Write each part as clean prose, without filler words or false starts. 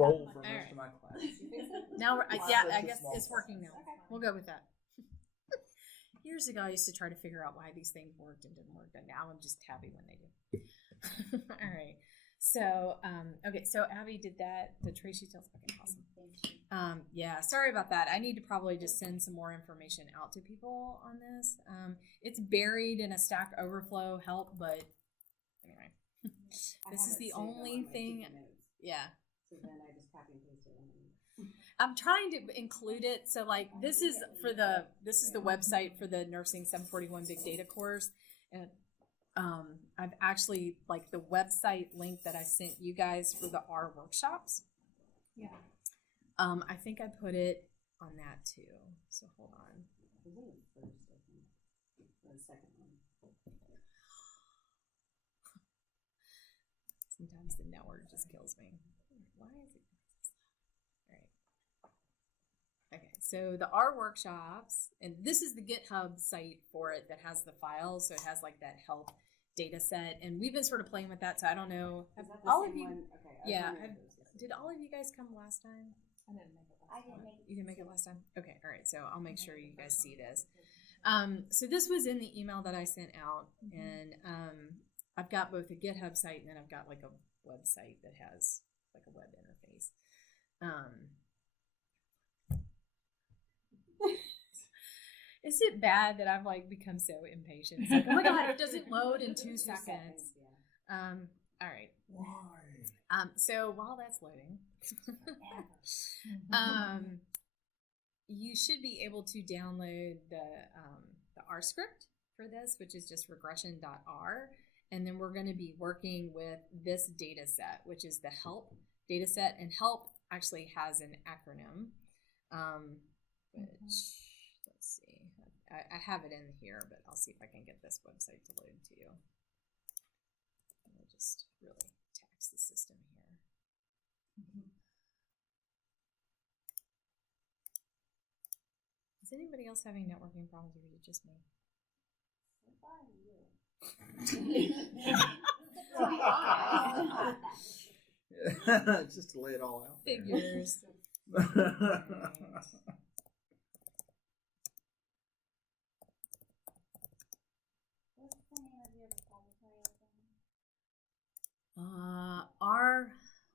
roll for most of my class. Now, I guess it's working now. Okay. We'll go with that. Years ago, I used to try to figure out why these things worked and didn't work, but now I'm just happy when they do. All right. So, okay, so Abby did that. The Tracy tells. Okay, awesome. Yeah, sorry about that. I need to probably just send some more information out to people on this. It's buried in a Stack Overflow help, but anyway, this is the only thing. Yeah. So then I just copy and paste it. I'm trying to include it. So like this is the website for the Nursing 741 Big Data course. And I've actually like the website link that I sent you guys for the RWorkshops. Yeah. I think I put it on that too. So hold on. I think it's first, I think. Or the second one. Sometimes the network just kills me. Why is it? Okay, so the RWorkshops, and this is the GitHub site for it that has the files, so it has like that help data set, and we've been sort of playing with that, so I don't know. Is that the all same of you, one? Okay, yeah, did all of you guys come last time? I didn't make it last time. You didn't make it last time? Okay, all right, so I'll make sure you guys see this. So this was in the email that I sent out, and I've got both a GitHub site and then I've got like a website that has like a web interface. Is it bad that I've like become so impatient? It's like, oh my god, it doesn't load in 2 seconds. Yeah. All right. Why? So while that's loading, you should be able to download the R script for this, which is just regression.r, and then we're going to be working with this data set, which is the help data set, and help actually has an acronym, which. Let's see. I have it in here, but I'll see if I can get this website to load to you. I'll just really tax the system here. Is anybody else having networking problems, or is it just me? Just to lay it all out. Figures.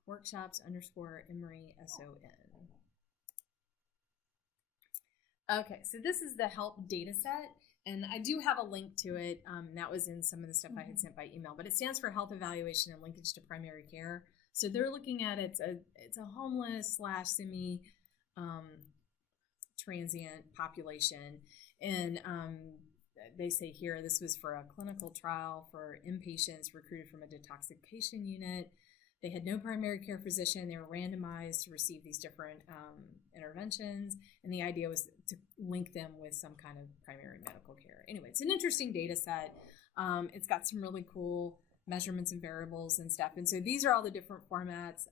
RWorkshops _ Emory SON. Okay, so this is the help data set, and I do have a link to it. That was in some of the stuff I had sent by email, but it stands for Health Evaluation and Linkage to Primary Care. So they're looking at it's a homeless / semi transient population, and they say here this was for a clinical trial for inpatients recruited from a detoxification unit. They had no primary care physician. They were randomized to receive these different interventions, and the idea was to link them with some kind of primary medical care. Anyway, it's an interesting data set. It's got some really cool measurements and variables and stuff. And so these are all the different formats.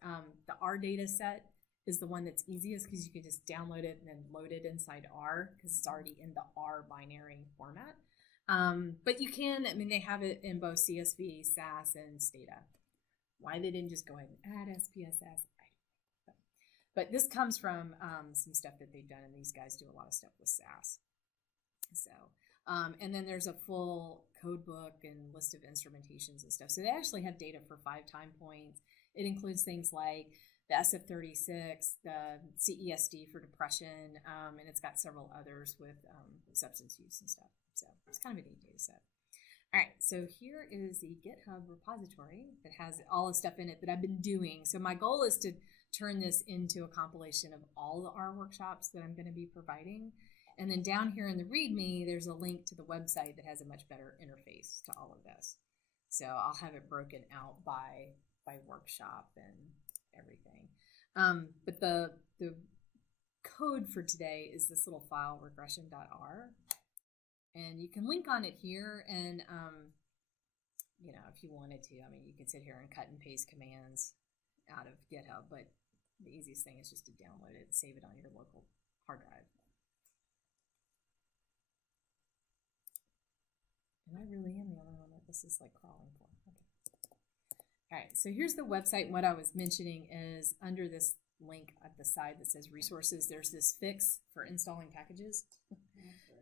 The R data set is the one that's easiest because you can just download it and then load it inside R because it's already in the R binary format. But you can, I mean, they have it in both CSV, SAS, and Stata. Why they didn't just go ahead and add SPSS, I don't know. But this comes from some stuff that they've done, and these guys do a lot of stuff with SAS. So, and then there's a full code book and list of instrumentations and stuff. So they actually have data for 5 time points. It includes things like the SF-36, the CESD for depression, and it's got several others with substance use and stuff. So it's kind of a neat data set. All right, so here is the GitHub repository that has all the stuff in it that I've been doing. So my goal is to turn this into a compilation of all the RWorkshops that I'm going to be providing. And then down here in the README, there's a link to the website that has a much better interface to all of this. So I'll have it broken out by workshop and everything. But the code for today is this little file, regression.r. And you can link on it here, and you know, if you wanted to, I mean, you can sit here and cut and paste commands out of GitHub, but the easiest thing is just to download it and save it on your local hard drive. And I really am the only one that this is like crawling for. Okay. All right, so here's the website. What I was mentioning is under this link at the side that says resources, there's this fix for installing packages.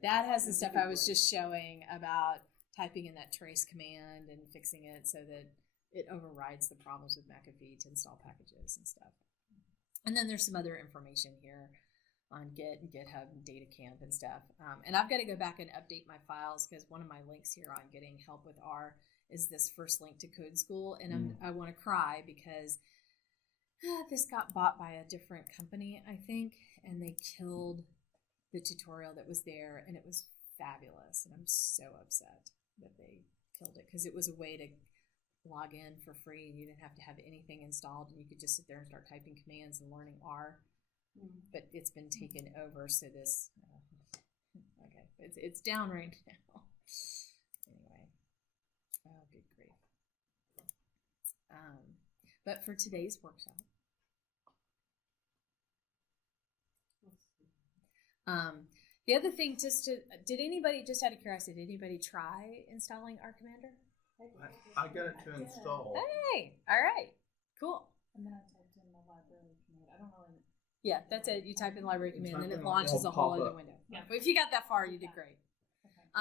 That has the stuff I was just showing about typing in that trace command and fixing it so that it overrides the problems with McAfee to install packages and stuff. And then there's some other information here on Git and GitHub and Data Camp and stuff. And I've got to go back and update my files because one of my links here on getting help with R is this first link to Code School. And I want to cry because this got bought by a different company, I think, and they killed the tutorial that was there, and it was fabulous. And I'm so upset that they killed it because it was a way to log in for free and you didn't have to have anything installed and you could just sit there and start typing commands and learning R. But it's been taken over, so this okay, it's down right now. Anyway, oh good grief. But for today's workshop, the other thing, did anybody, just out of curiosity, did anybody try installing R Commander? I got it to install. Hey, all right, cool. And then I typed in the library command. I don't really. Yeah, that's it. You type in library command, and then it It'll launches a whole pop other up. window. Yeah, but if you got that far, you did great.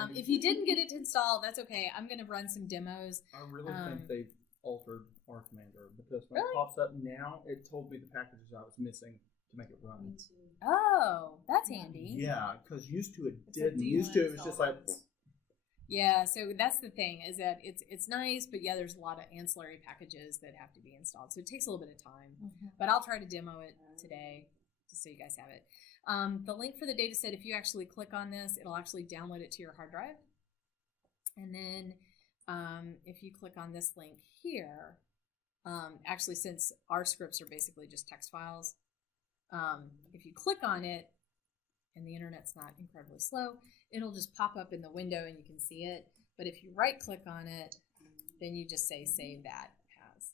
Okay. If you didn't get it to install, that's okay. I'm going to run some demos. I really think they've altered R Commander because when Really? it pops up now, it told me the packages I was missing to make it run. Me too. Oh, that's handy. Yeah, because used to it It's a didn't. Used to it was just like, Yeah, so that's the thing, is that it's nice, but yeah, there's a lot of ancillary packages that have to be installed. So it takes a little bit of time. But I'll try to demo it today just so you guys have it. The link for the data set, if you actually click on this, it'll actually download it to your hard drive. And then if you click on this link here, actually since our scripts are basically just text files, if you click on it, and the internet's not incredibly slow, it'll just pop up in the window and you can see it. But if you right click on it, then you just say save that as.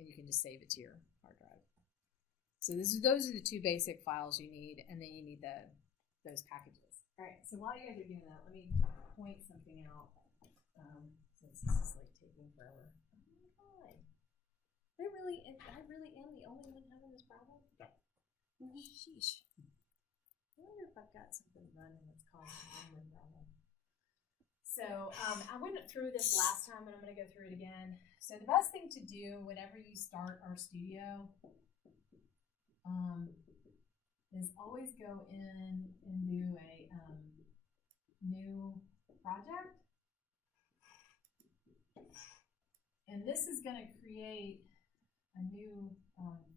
And you can just save it to your hard drive. So those are the two basic files you need, and then you need those packages. All right, so while you guys are doing that, let me point something out, since this is like taking forever. Oh my God. I really am the only one having this problem? Sheesh. I wonder if I've got something running that's causing a memory problem. So I went through this last time, and I'm going to go through it again. So the best thing to do whenever you start RStudio is always go in and do a new project. And this is going to create a new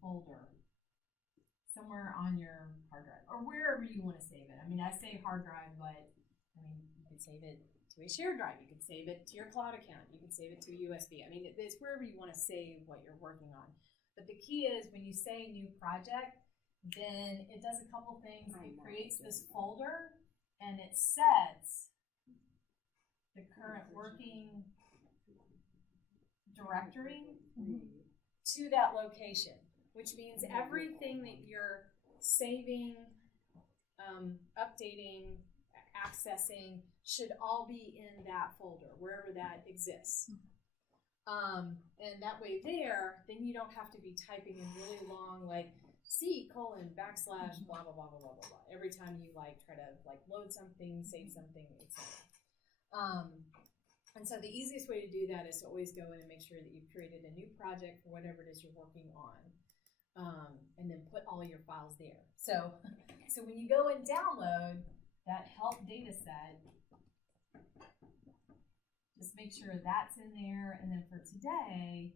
folder somewhere on your hard drive or wherever you want to save it. I mean, I say hard drive, but I mean, you could save it to a shared drive. You could save it to your cloud account. You could save it to a USB. I mean, it's wherever you want to save what you're working on. But the key is when you say new project, then it does a couple things. It creates this folder and it sets the current working directory to that location, which means everything that you're saving, updating, accessing should all be in that folder, wherever that exists. And that way then you don't have to be typing in really long, like C:\\/ blah, blah, blah, blah, blah, blah, blah, every time you like try to like load something, save something, etc. And so the easiest way to do that is to always go in and make sure that you've created a new project for whatever it is you're working on. And then put all your files there. So when you go and download that help data set, just make sure that's in there. And then for today,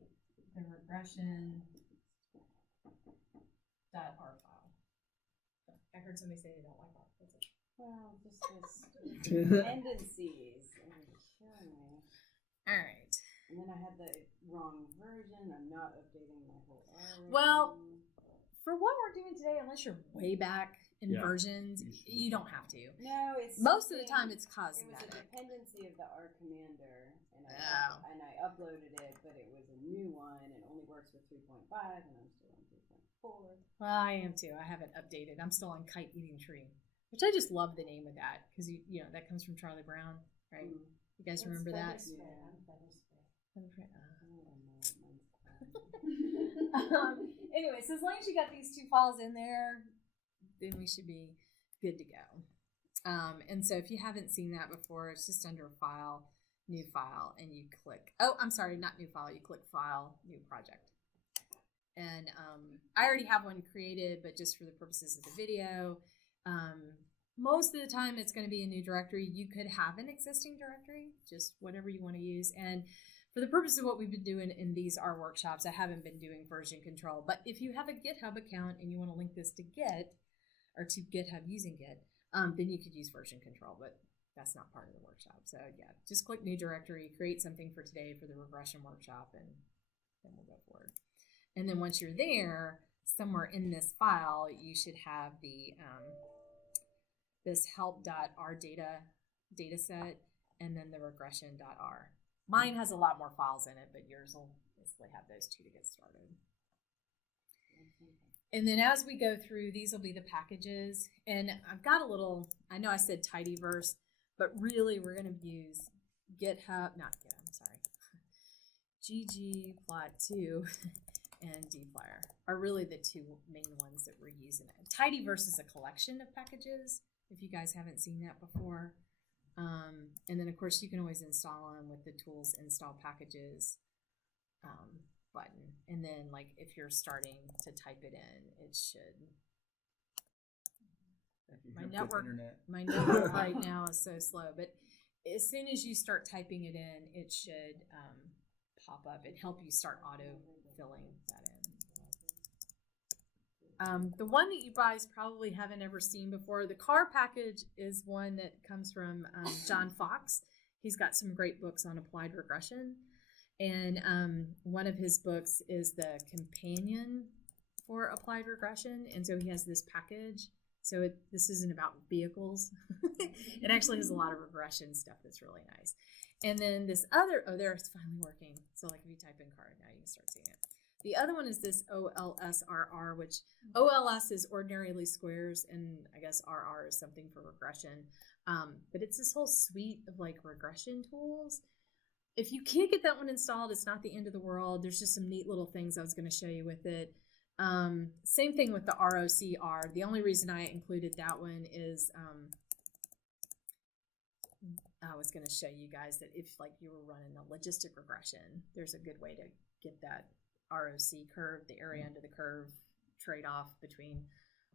the regression.r file. I heard somebody say they don't like R. That's it. Well, just this dependencies. All right. And then I had the wrong version. I'm not updating my whole R. Well, for what we're doing today, unless you're way back in Yeah. versions, you don't have to. No, it's Most of the time it's It was a cosmetic. dependency of the R Commander, and Oh. I uploaded it, but it was a new one and only works with 3.5, and I'm still on 3.4. Well, I am too. I haven't updated. I'm still on Kite Eating Tree, which I just love the name of that because you know that comes from Charlie Brown, right? You guys remember that? Yeah. Anyway, so as long as you got these two files in there, then we should be good to go. And so if you haven't seen that before, it's just under File, New File, and you click, oh, I'm sorry, not New File, you click File, New Project. And I already have one created, but just for the purposes of the video, most of the time it's going to be a new directory. You could have an existing directory, just whatever you want to use. And for the purpose of what we've been doing in these RWorkshops, I haven't been doing version control. But if you have a GitHub account and you want to link this to Git, or to GitHub using Git, then you could use version control, but that's not part of the workshop. So yeah, just click new directory, create something for today for the regression workshop, and then we'll go forward. And then once you're there, somewhere in this file, you should have the this help.r data set, and then the regression.r. Mine has a lot more files in it, but yours will basically have those two to get started. And then as we go through, these will be the packages. And I've got a little, I know I said tidyverse, but really we're going to use GitHub, not GitHub, I'm sorry. ggplot2 and dplyr are really the two main ones that we're using. Tidyverse is a collection of packages, if you guys haven't seen that before. And then of course you can always install them with the tools install packages button. And then like if you're starting to type it in, it should. My network right now is so slow, but as soon as you start typing it in, it should pop up and help you start auto filling that in. The one that you guys probably haven't ever seen before, the CAR package, is one that comes from John Fox. He's got some great books on applied regression. And one of his books is the companion for applied regression. And so he has this package. So this isn't about vehicles. It actually has a lot of regression stuff that's really nice. And then this other, oh, there, it's finally working. So like if you type in CAR, now you can start seeing it. The other one is this OLSRR, which OLS is ordinary least squares, and I guess RR is something for regression. But it's this whole suite of like regression tools. If you can't get that one installed, it's not the end of the world. There's just some neat little things I was going to show you with it. Same thing with the ROCR. The only reason I included that one is I was going to show you guys that if like you were running a logistic regression, there's a good way to get that ROC curve, the area under the curve trade-off between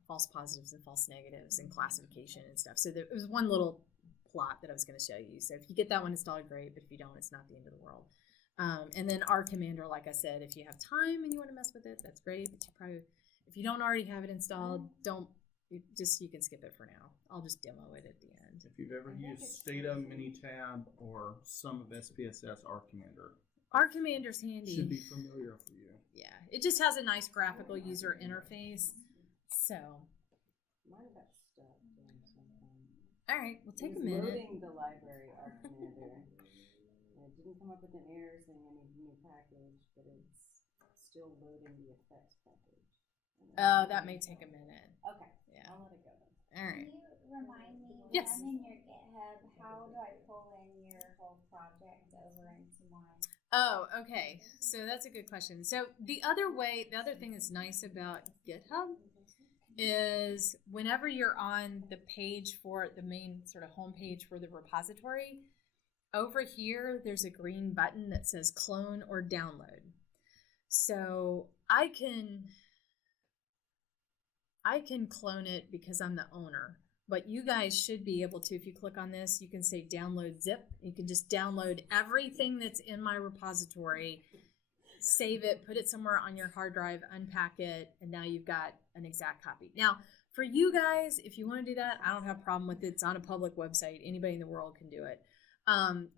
false positives and false negatives and classification and stuff. So there was one little plot that I was going to show you. So if you get that one installed, great. But if you don't, it's not the end of the world. And then R Commander, like I said, if you have time and you want to mess with it, that's great. But you probably, if you don't already have it installed, you can skip it for now. I'll just demo it at the end. If you've ever used Stata, Minitab, or some of SPSS, R Commander. R Commander's handy. Should be familiar for you. Yeah, it just has a nice graphical user interface. So. Mine got stuck doing something. All right, we'll take a It's minute. loading the library R Commander. It didn't come up with an error saying I need a new package, but it's still loading the effects package. Oh, that may take a minute. Okay. Yeah. I'll let it go then. All right. Can you remind me, when Yes. I'm in your GitHub, how do I pull in your whole project over into mine? Oh, okay. So that's a good question. So the other thing that's nice about GitHub is whenever you're on the page for the main sort of home page for the repository, over here there's a green button that says clone or download. So I can clone it because I'm the owner. But you guys should be able to, if you click on this, you can say download zip. You can just download everything that's in my repository, save it, put it somewhere on your hard drive, unpack it, and now you've got an exact copy. Now, for you guys, if you want to do that, I don't have a problem with it. It's on a public website. Anybody in the world can do it.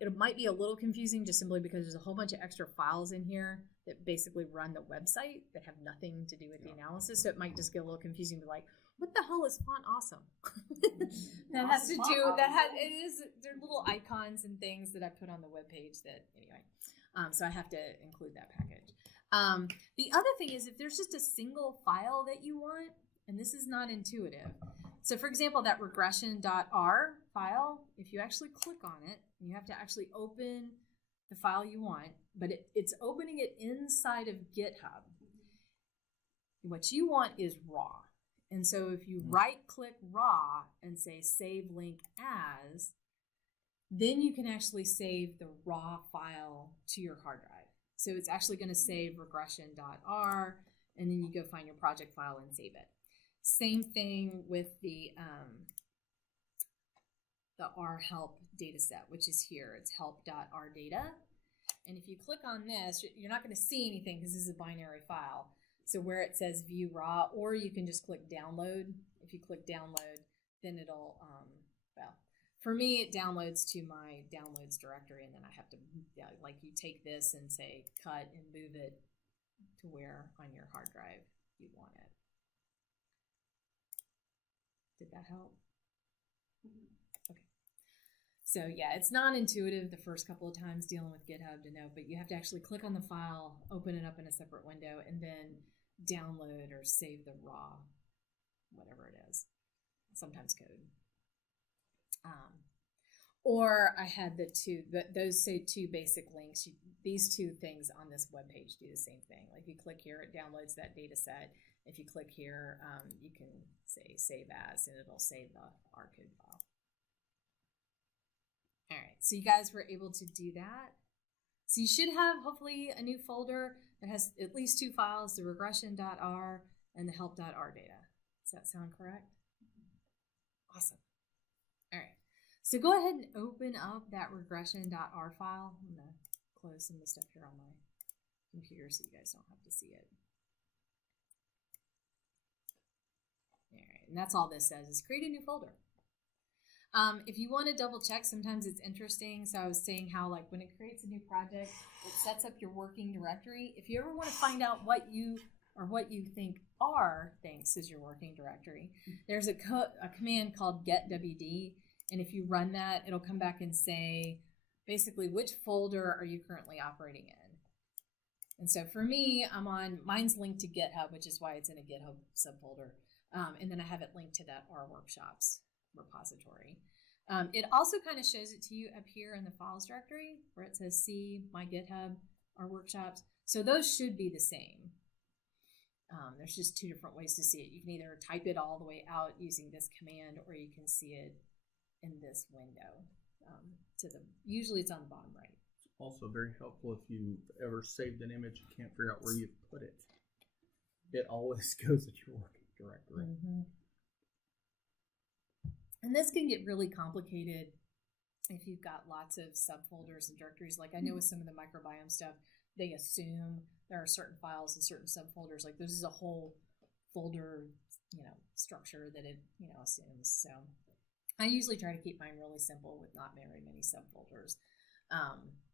It might be a little confusing just simply because there's a whole bunch of extra files in here that basically run the website that have nothing to do with the analysis. So it might just get a little confusing to be like, what the hell is font awesome? That has to do, they're little icons and things that I put on the webpage that, anyway. So I have to include that package. The other thing is if there's just a single file that you want, and this is not intuitive. So for example, that regression.r file, if you actually click on it, you have to actually open the file you want, but it's opening it inside of GitHub. What you want is raw. And so if you right-click raw and say save link as, then you can actually save the raw file to your hard drive. So it's actually going to save regression.r, and then you go find your project file and save it. Same thing with the R help data set, which is here. It's help.rdata. And if you click on this, you're not going to see anything because this is a binary file. So where it says view raw, or you can just click download. If you click download, then it'll, well, for me, it downloads to my downloads directory, and then I have to, like, you take this and say cut and move it to where on your hard drive you want it. Did that help? Okay. So yeah, it's non-intuitive the first couple of times dealing with GitHub to know, but you have to actually click on the file, open it up in a separate window, and then download or save the raw, whatever it is, sometimes code. Or I had those say two basic links. These two things on this web page do the same thing. Like you click here, it downloads that data set. If you click here, you can say save as, and it'll save the R code file. All right, so you guys were able to do that. So you should have hopefully a new folder that has at least two files, the regression.r and the help.r data. Does that sound correct? Awesome. All right. So go ahead and open up that regression.r file. I'm going to close some of the stuff here on my computer so you guys don't have to see it. All right, and that's all this says is create a new folder. If you want to double check, sometimes it's interesting. So I was saying how like when it creates a new project, it sets up your working directory. If you ever want to find out what you think R thinks is your working directory, there's a command called getwd. And if you run that, it'll come back and say, basically, which folder are you currently operating in? And so for me, mine's linked to GitHub, which is why it's in a GitHub subfolder. And then I have it linked to that RWorkshops repository. It also kind of shows it to you up here in the files directory where it says C, my GitHub, RWorkshops. So those should be the same. There's just two different ways to see it. You can either type it all the way out using this command, or you can see it in this window. Usually it's on the bottom right. It's also very helpful if you ever saved an image and can't figure out where you've put it. It always goes at your working directory. Mm-hmm. And this can get really complicated if you've got lots of subfolders and directories. Like I know with some of the microbiome stuff, they assume there are certain files and certain subfolders. Like this is a whole folder, structure that it, assumes. So I usually try to keep mine really simple with not very many subfolders,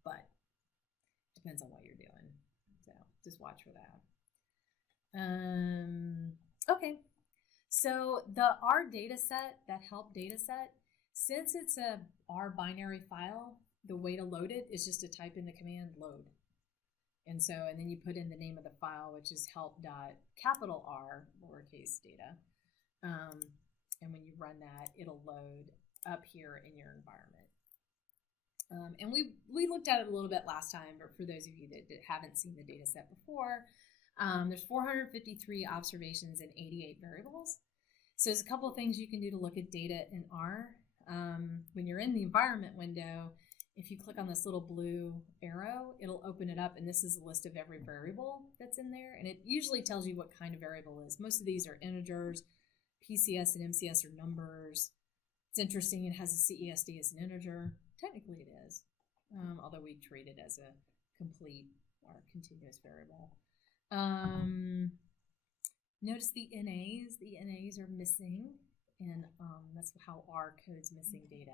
but depends on what you're doing. So just watch for that. Okay, so the R data set, that help data set, since it's a R binary file, the way to load it is just to type in the command load. And then you put in the name of the file, which is help.R lowercase data. And when you run that, it'll load up here in your environment. And we looked at it a little bit last time, but for those of you that haven't seen the data set before, there's 453 observations and 88 variables. So there's a couple of things you can do to look at data in R. When you're in the environment window, if you click on this little blue arrow, it'll open it up, and this is a list of every variable that's in there. And it usually tells you what kind of variable it is. Most of these are integers. PCS and MCS are numbers. It's interesting, it has a CESD as an integer. Technically it is, although we treat it as a complete or continuous variable. Notice the NAs. The NAs are missing, and that's how R codes missing data.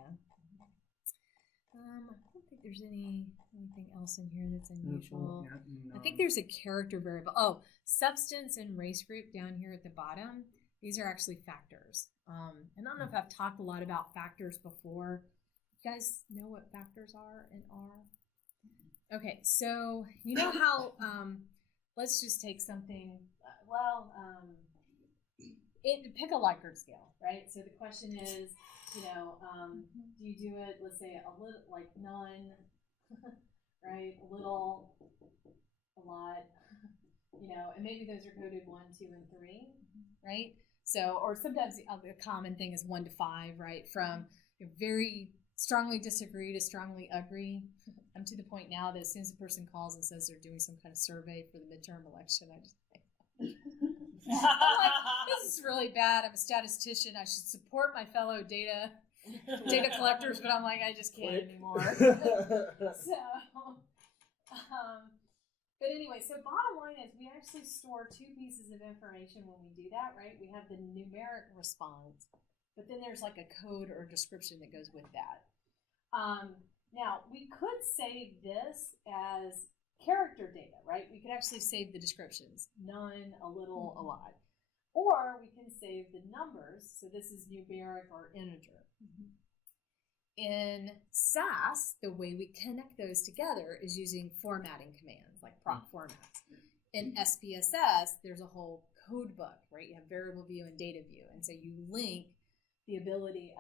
I don't think there's anything else in here that's unusual. I think there's a character variable. Oh, substance and race group down here at the bottom. These are actually factors. And I don't know if I've talked a lot about factors before. You guys know what factors are in R? Okay, so you know how, let's just take something, pick a Likert scale, right? So the question is, do you do it, let's say a little, like none, right? A little, a lot, you know, and maybe those are coded 1, 2, and 3, right? So, or sometimes the common thing is 1 to 5, right? From very strongly disagree to strongly agree. I'm to the point now that as soon as a person calls and says they're doing some kind of survey for the midterm election, I just I'm like, this is really bad. I'm a statistician. I should support my fellow data collectors, but I'm like, I just can't anymore. So, but anyway, so bottom line is we actually store 2 pieces of information when we do that, right? We have the numeric response, but then there's like a code or description that goes with that. Now, we could save this as character data, right? We could actually save the descriptions, none, a little, a lot. Or we can save the numbers, so this is numeric or integer. In SAS, the way we connect those together is using formatting commands, like proc formats. In SPSS, there's a whole code book, right? You have variable view and data view, and so you link the ability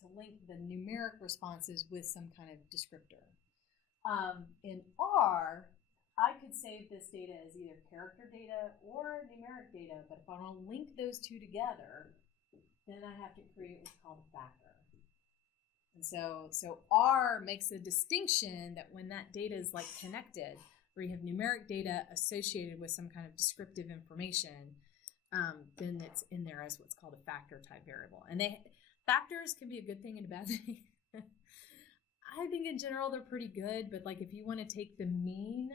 to link the numeric responses with some kind of descriptor. In R, I could save this data as either character data or numeric data, but if I want to link those 2 together, then I have to create what's called a factor. And so R makes a distinction that when that data is like connected, where you have numeric data associated with some kind of descriptive information, then it's in there as what's called a factor type variable. And factors can be a good thing and a bad thing. I think in general they're pretty good, but like if you want to take the mean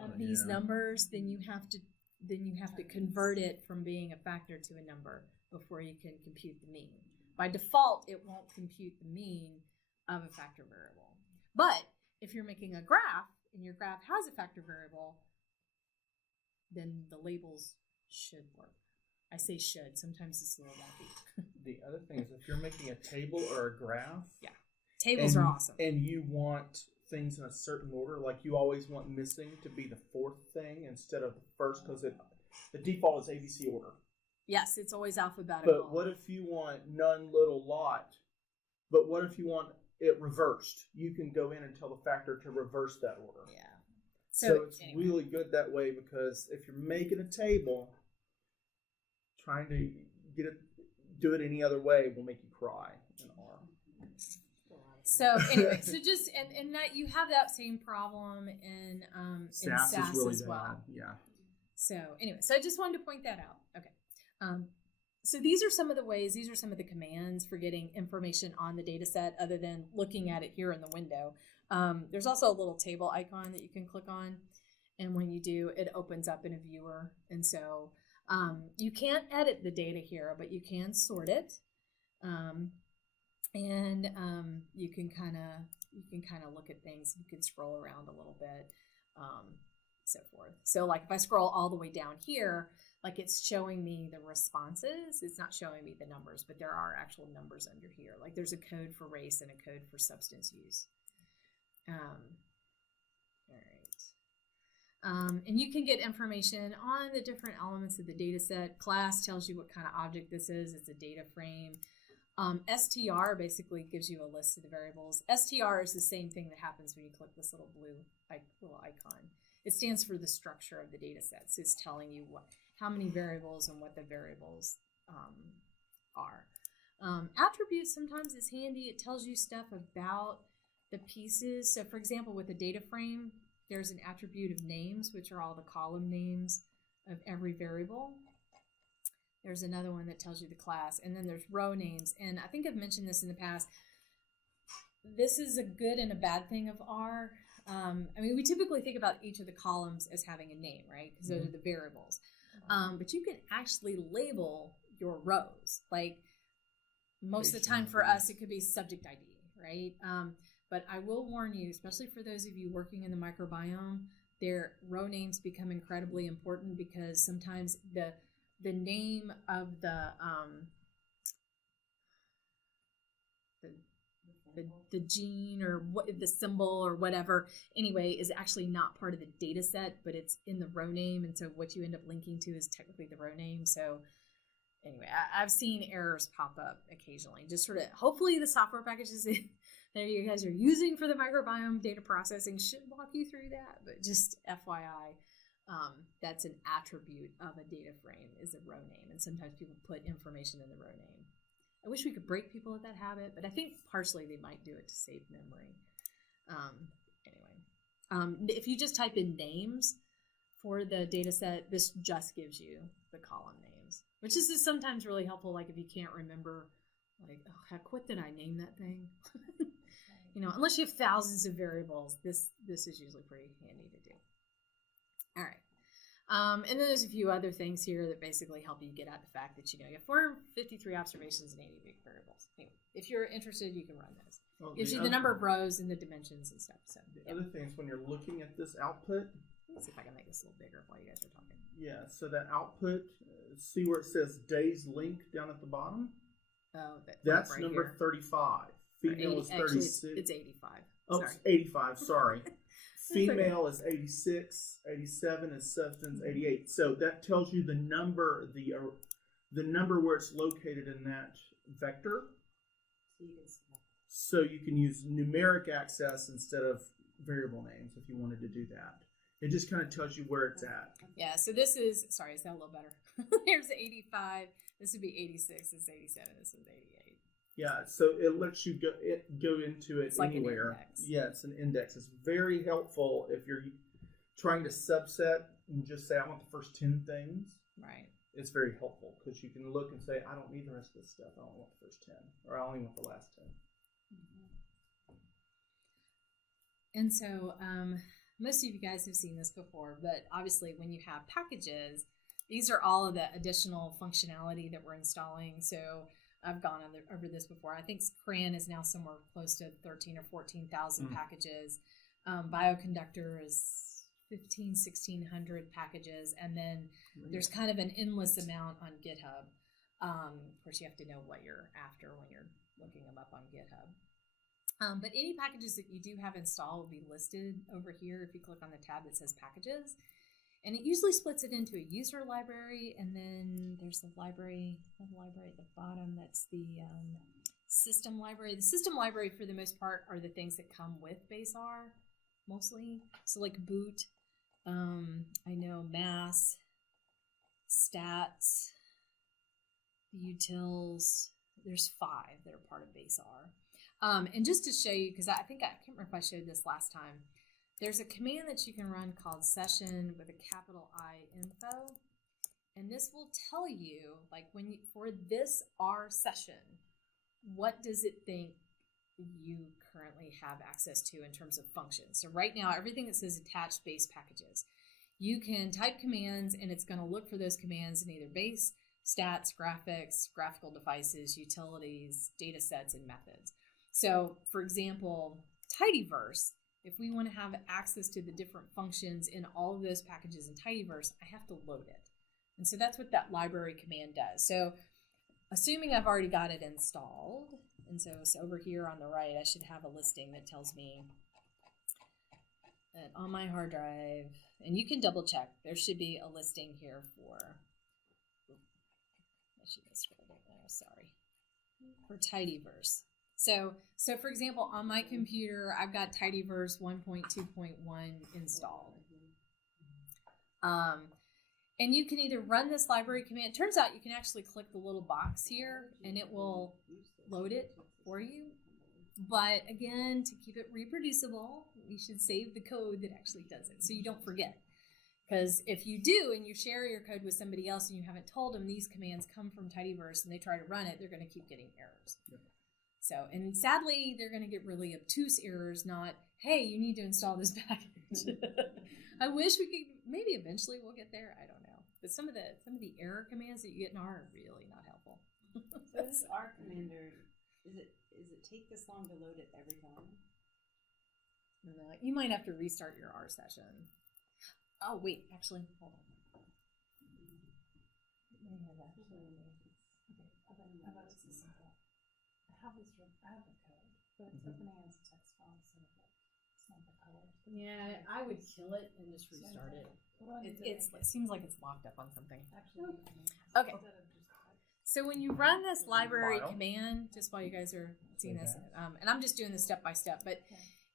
of these numbers, then you have to convert it from being a factor to a number before you can compute the mean. By default, it won't compute the mean of a factor variable. But if you're making a graph and your graph has a factor variable, then the labels should work. I say should. Sometimes it's a little wonky. The other thing is if you're making a table or a graph. Yeah. Tables are awesome. And you want things in a certain order, like you always want missing to be the 4th thing instead of the first, because the default is ABC order. Yes, it's always alphabetical. But what if you want none, little, lot? But what if you want it reversed? You can go in and tell the factor to reverse that order. Yeah. So it's really good that way, because if you're making a table, trying to do it any other way will make you cry in R. So anyway, so just and that you have that same problem in SAS is really as well. bad. Yeah. So anyway, so I just wanted to point that out. Okay. So these are some of the ways, these are some of the commands for getting information on the data set other than looking at it here in the window. There's also a little table icon that you can click on. And when you do, it opens up in a viewer. And so you can't edit the data here, but you can sort it. You can kind of look at things. You can scroll around a little bit, so forth. So like if I scroll all the way down here, like it's showing me the responses. It's not showing me the numbers, but there are actual numbers under here. Like there's a code for race and a code for substance use. All right. And you can get information on the different elements of the data set. Class tells you what kind of object this is. It's a data frame. STR basically gives you a list of the variables. STR is the same thing that happens when you click this little blue little icon. It stands for the structure of the data set. So it's telling you how many variables and what the variables are. Attributes sometimes is handy. It tells you stuff about the pieces. So for example, with a data frame, there's an attribute of names, which are all the column names of every variable. There's another one that tells you the class, and then there's row names. And I think I've mentioned this in the past. This is a good and a bad thing of R. I mean, we typically think about each of the columns as having a name, right? Because those are the variables. But you can actually label your rows. Like most of the time for us, it could be subject ID, right? But I will warn you, especially for those of you working in the microbiome, their row names become incredibly important because sometimes the name of the gene or the symbol or whatever anyway is actually not part of the data set, but it's in the row name, and so what you end up linking to is technically the row name. So anyway, I've seen errors pop up occasionally. Just sort of, hopefully the software packages that you guys are using for the microbiome data processing should walk you through that. But just FYI, that's an attribute of a data frame is a row name. And sometimes people put information in the row name. I wish we could break people at that habit, but I think partially they might do it to save memory. If you just type in names for the data set, this just gives you the column names, which is sometimes really helpful. Like if you can't remember, like, oh heck, what did I name that thing? Unless you have thousands of variables, this is usually pretty handy to do. All right. And then there's a few other things here that basically help you get at the fact that, you have 453 observations and 80 big variables. Anyway, if you're interested, you can run those. Well, Gives you the number of rows and the dimensions and stuff. So the other thing is when you're looking at this output. Let's see if I can make this a little bigger while you guys are talking. Yeah, so that output, see where it says days linked down at the bottom? Oh, that's right number here. 35. Female is 36. It's 85. Oh, Sorry. it's 85, sorry. Female is 86, 87 is substance, 88. So that tells you the number, the number where it's located in that vector. So you can use numeric access instead of variable names if you wanted to do that. It just kind of tells you where it's at. Yeah, so this is, sorry, is that a little better? Here's 85. This would be 86. This is 87. This is 88. Yeah, so it lets you go into it It's like anywhere. an index. Yeah, it's an index. It's very helpful if you're trying to subset and just say, I want the first 10 things. Right. It's very helpful because you can look and say, I don't need the rest of this stuff. I only want the first 10, or I only want the last 10. And so most of you guys have seen this before, but obviously when you have packages, these are all of the additional functionality that we're installing. So I've gone over this before. I think CRAN is now somewhere close to 13 or 14,000 packages. Bioconductor is 1,600 packages. And then there's kind of an endless amount on GitHub. Of course, you have to know what you're after when you're looking them up on GitHub. But any packages that you do have installed will be listed over here if you click on the tab that says packages. And it usually splits it into a user library, and then there's the library at the bottom. That's the system library. The system library, for the most part, are the things that come with BaseR, mostly. So like boot, I know mass, stats, the utils. There's 5 that are part of BaseR. And just to show you, because I can't remember if I showed this last time, there's a command that you can run called session with a capital I info. And this will tell you, like for this R session, what does it think you currently have access to in terms of functions. So right now, everything that says attached base packages, you can type commands and it's going to look for those commands in either base, stats, graphics, graphical devices, utilities, data sets, and methods. So for example, tidyverse, if we want to have access to the different functions in all of those packages in tidyverse, I have to load it. And so that's what that library command does. So assuming I've already got it installed, and so over here on the right, I should have a listing that tells me that on my hard drive, and you can double check, there should be a listing here for, I should have scrolled it there, sorry, for tidyverse. So for example, on my computer, I've got tidyverse 1.2.1 installed. And you can either run this library command. It turns out you can actually click the little box here and it will load it for you. But again, to keep it reproducible, we should save the code that actually does it so you don't forget. Because if you do and you share your code with somebody else and you haven't told them these commands come from tidyverse and they try to run it, they're going to keep getting errors. Yep. So, and sadly, they're going to get really obtuse errors, not, hey, you need to install this package. I wish we could, maybe eventually we'll get there. I don't know. But some of the error commands that you get in R are really not helpful. So this R commander, does it take this long to load it every time? No, you might have to restart your R session. Oh, wait, actually, hold on. I have the code, but it's opening as a text file, so it's not the color. Yeah, I would kill it and just restart it. It seems like it's locked up on something. Actually, Okay. So when you run this library File. command, just while you guys are seeing this, and I'm just doing this step by step, but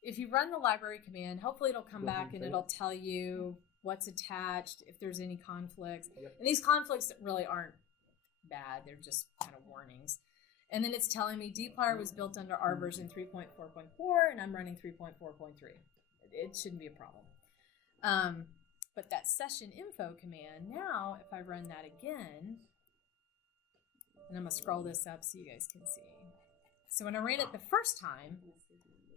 if you run the library command, hopefully it'll come back and it'll tell you what's attached, if there's any conflicts. Yep. And these conflicts really aren't bad. They're just kind of warnings. And then it's telling me dplyr was built under R version 3.4.4 and I'm running 3.4.3. It shouldn't be a problem. But that session info command, now if I run that again, and I'm going to scroll this up so you guys can see. So when I ran it the first time,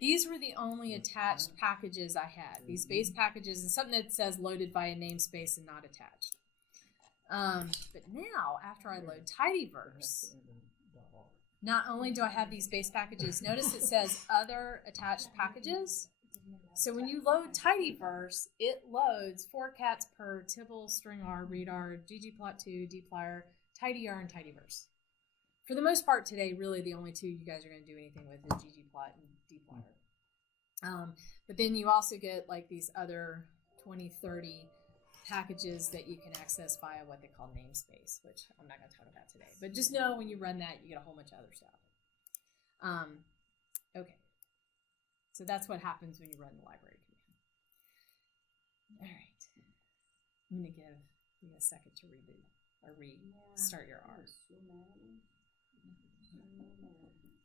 these were the only attached packages I had. These base packages and something that says loaded via namespace and not attached. But now, after I load tidyverse, not only do I have these base packages, notice it says other attached packages. So when you load tidyverse, it loads 4 cats per Tibble, string R, read R, ggplot2, dplyr, tidyr, and tidyverse. For the most part today, really the only two you guys are going to do anything with is ggplot and dplyr. But then you also get like these other 20, 30 packages that you can access via what they call namespace, which I'm not going to talk about today. But just know when you run that, you get a whole bunch of other stuff. Okay. So that's what happens when you run the library command. All right. I'm going to give you a second to reboot or restart your R.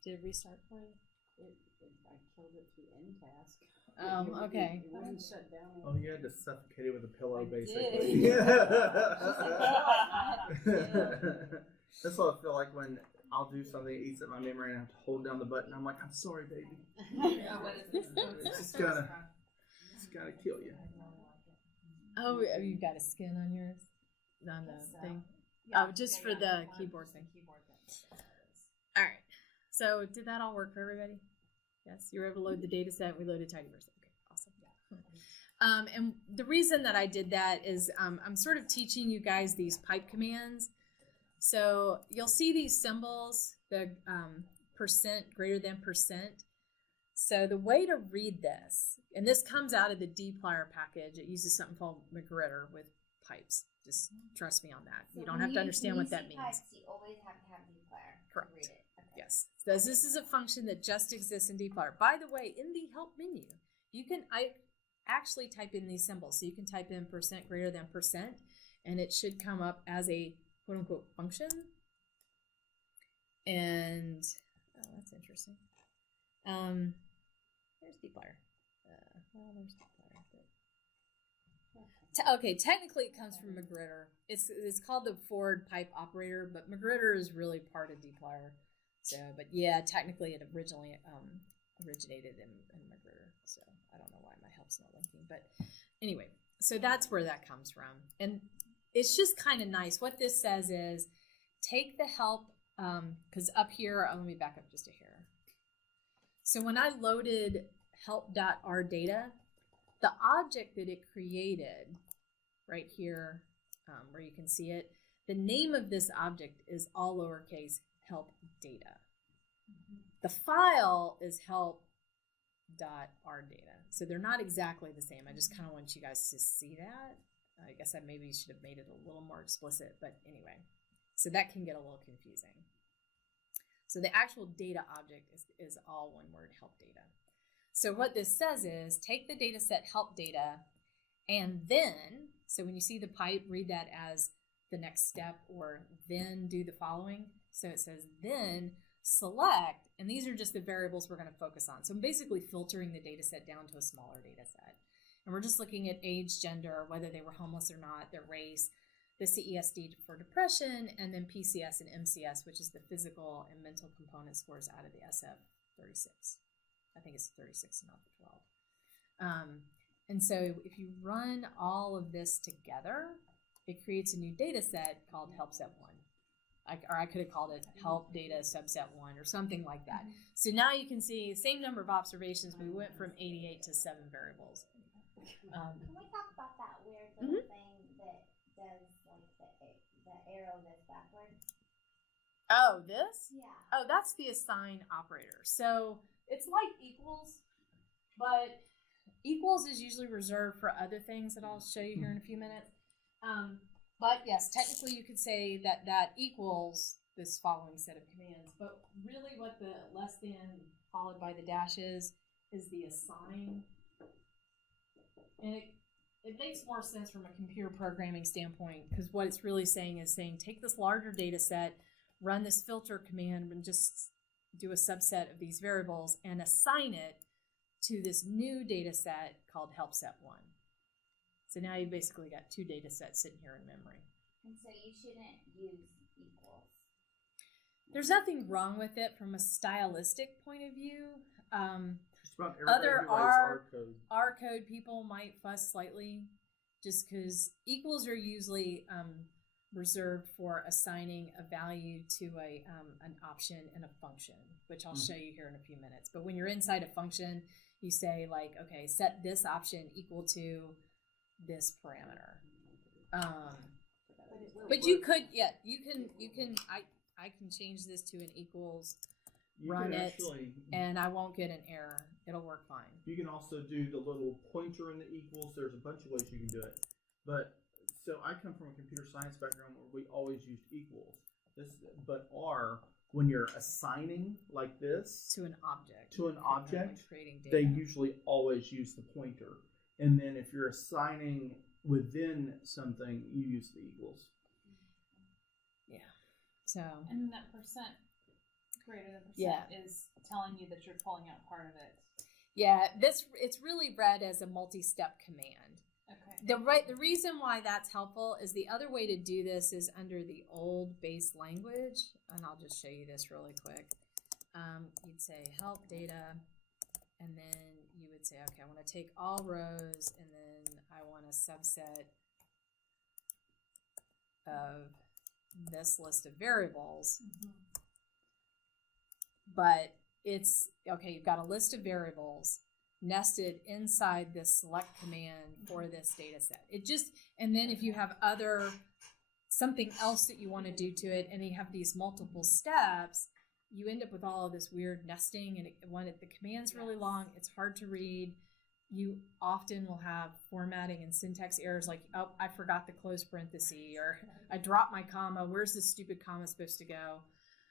Did it restart for you? I killed it through end task. Okay. It wouldn't shut down. Oh, you had to suffocate it with a pillow, I basically. did. That's what I feel like when I'll do something that eats at my memory and I have to hold down the button. I'm like, I'm sorry, baby. It's just gotta kill you. Oh, you've got a skin on yours? On the thing? Oh, just for the keyboard thing. All right. So did that all work for everybody? Yes, you were able to load the data set. We loaded tidyverse. Okay, awesome. And the reason that I did that is I'm sort of teaching you guys these pipe commands. So you'll see these symbols, the percent greater than percent. So the way to read this, and this comes out of the dplyr package. It uses something called McGritter with pipes. Just trust me on that. So you don't have to understand what that means. Pipes, you always have to have dplyr. Correct. Read it. Okay. Yes. So this is a function that just exists in dplyr. By the way, in the help menu, you can actually type in these symbols. So you can type in percent greater than percent, and it should come up as a quote unquote function. And that's interesting. There's dplyr. Well, there's dplyr. Okay, technically it comes from McGritter. It's called the forward pipe operator, but McGritter is really part of dplyr. So, but yeah, technically it originally originated in McGritter. So I don't know why my help's not linking, but anyway, so that's where that comes from. And it's just kind of nice. What this says is take the help, because up here, let me back up just a hair. So when I loaded help.rdata, the object that it created right here, where you can see it, the name of this object is all lowercase help data. The file is help.rdata. So they're not exactly the same. I just kind of want you guys to see that. I guess I maybe should have made it a little more explicit, but anyway. So that can get a little confusing. So the actual data object is all one word, help data. So what this says is take the data set help data and then, so when you see the pipe, read that as the next step or then do the following. So it says then select, and these are just the variables we're going to focus on. So I'm basically filtering the data set down to a smaller data set. And we're just looking at age, gender, whether they were homeless or not, their race, the CESD for depression, and then PCS and MCS, which is the physical and mental component scores out of the SF-36. I think it's 36, not the 12. And so if you run all of this together, it creates a new data set called help set 1. Or I could have called it help data subset 1 or something like that. So now you can see the same number of observations, but we went from 88 to 7 variables. Can we talk about that weird little thing that does like the arrow that's backwards? Oh, this? Yeah. Oh, that's the assign operator. So it's like equals, but equals is usually reserved for other things that I'll show you here in a few minutes. But yes, technically you could say that equals this following set of commands. But really what the less than followed by the dash is the assign. And it makes more sense from a computer programming standpoint, because what it's really saying is saying, take this larger data set, run this filter command, and just do a subset of these variables and assign it to this new data set called help set 1. So now you basically got 2 data sets sitting here in memory. And so you shouldn't use equals. There's nothing wrong with it from a stylistic point of view. Just about everybody Other who writes R code people might fuss slightly, just because equals are usually reserved for assigning a value to an option in a function, which I'll show you here in a few minutes. But when you're inside a function, you say like, okay, set this option equal to this parameter. But you could, I can change this to an equals, run it, and I won't get an error. It'll work fine. You can also do the little pointer in the equals. There's a bunch of ways you can do it. But so I come from a computer science background where we always used equals. But R, when you're assigning like this to an object, creating data, they usually always use the pointer. And then if you're assigning within something, you use the equals. Yeah. So. And that percent greater than percent is telling you that you're pulling out part of it. Yeah, it's really read as a multi-step command. Okay. The reason why that's helpful is the other way to do this is under the old base language, and I'll just show you this really quick. You'd say help data, and then you would say, okay, I want to take all rows, and then I want a subset of this list of variables. Mm-hmm. But it's, okay, you've got a list of variables nested inside this select command for this data set. It just, and then if you have something else that you want to do to it, and you have these multiple steps, you end up with all of this weird nesting, and when the command's really long, it's hard to read. You often will have formatting and syntax errors like, oh, I forgot the close parenthesis, or I dropped my comma. Where's this stupid comma supposed to go?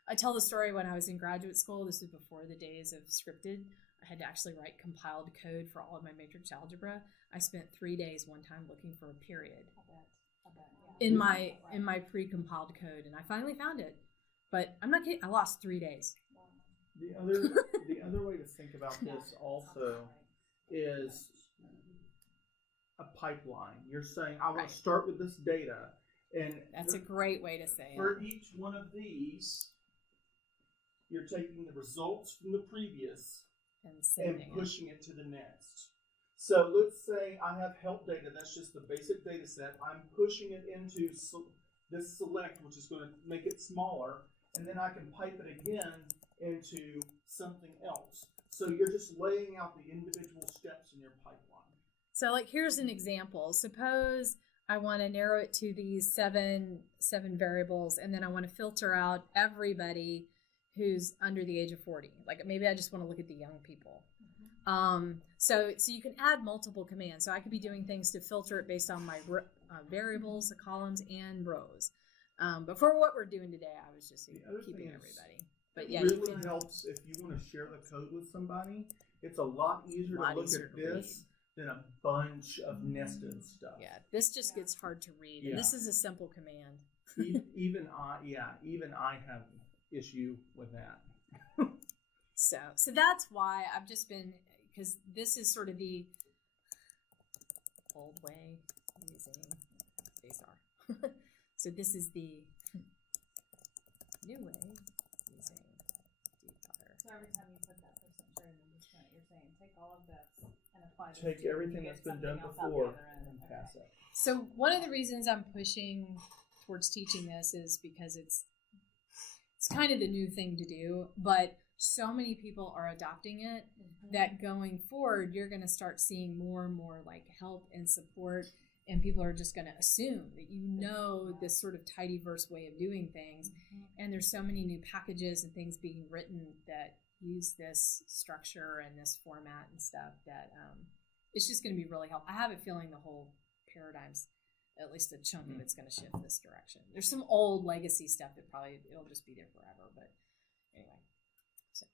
I tell the story when I was in graduate school. This was before the days of scripted. I had to actually write compiled code for all of my matrix algebra. I spent 3 days one time looking for a period in my pre-compiled code, and I finally found it. But I'm not kidding. I lost 3 days. The other way to think about this also is a pipeline. You're saying, I want to start with this data, and that's a great way to say it. For each one of these, you're taking the results from the previous and pushing it to the next. So let's say I have help data. That's just the basic data set. I'm pushing it into this select, which is going to make it smaller, and then I can pipe it again into something else. So you're just laying out the individual steps in your pipeline. So like, here's an example. Suppose I want to narrow it to these seven variables, and then I want to filter out everybody who's under the age of 40. Like maybe I just want to look at the young people. So you can add multiple commands. So I could be doing things to filter it based on my variables, the columns, and rows. But for what we're doing today, I was just keeping everybody. But yeah, it really helps if you want to share the code with somebody. It's a lot easier to look at this than a bunch of nested stuff. Yeah, this just gets hard to read. Yeah. And this is a simple command. even I have issue with that. So that's why I've just been, because this is sort of the old way using base R. So this is the new way using dplyr. So every time you put that percent in this point, you're saying take all of this and apply this. Take everything that's been done before and pass it. So one of the reasons I'm pushing towards teaching this is because it's kind of the new thing to do, but so many people are adopting it that going forward, you're going to start seeing more and more like help and support, and people are just going to assume that you know this sort of tidyverse way of doing things. And there's so many new packages and things being written that use this structure and this format and stuff that it's just going to be really helpful. I have a feeling the whole paradigm's at least a chunk of it's going to shift this direction. There's some old legacy stuff that it'll just be there forever. But anyway, so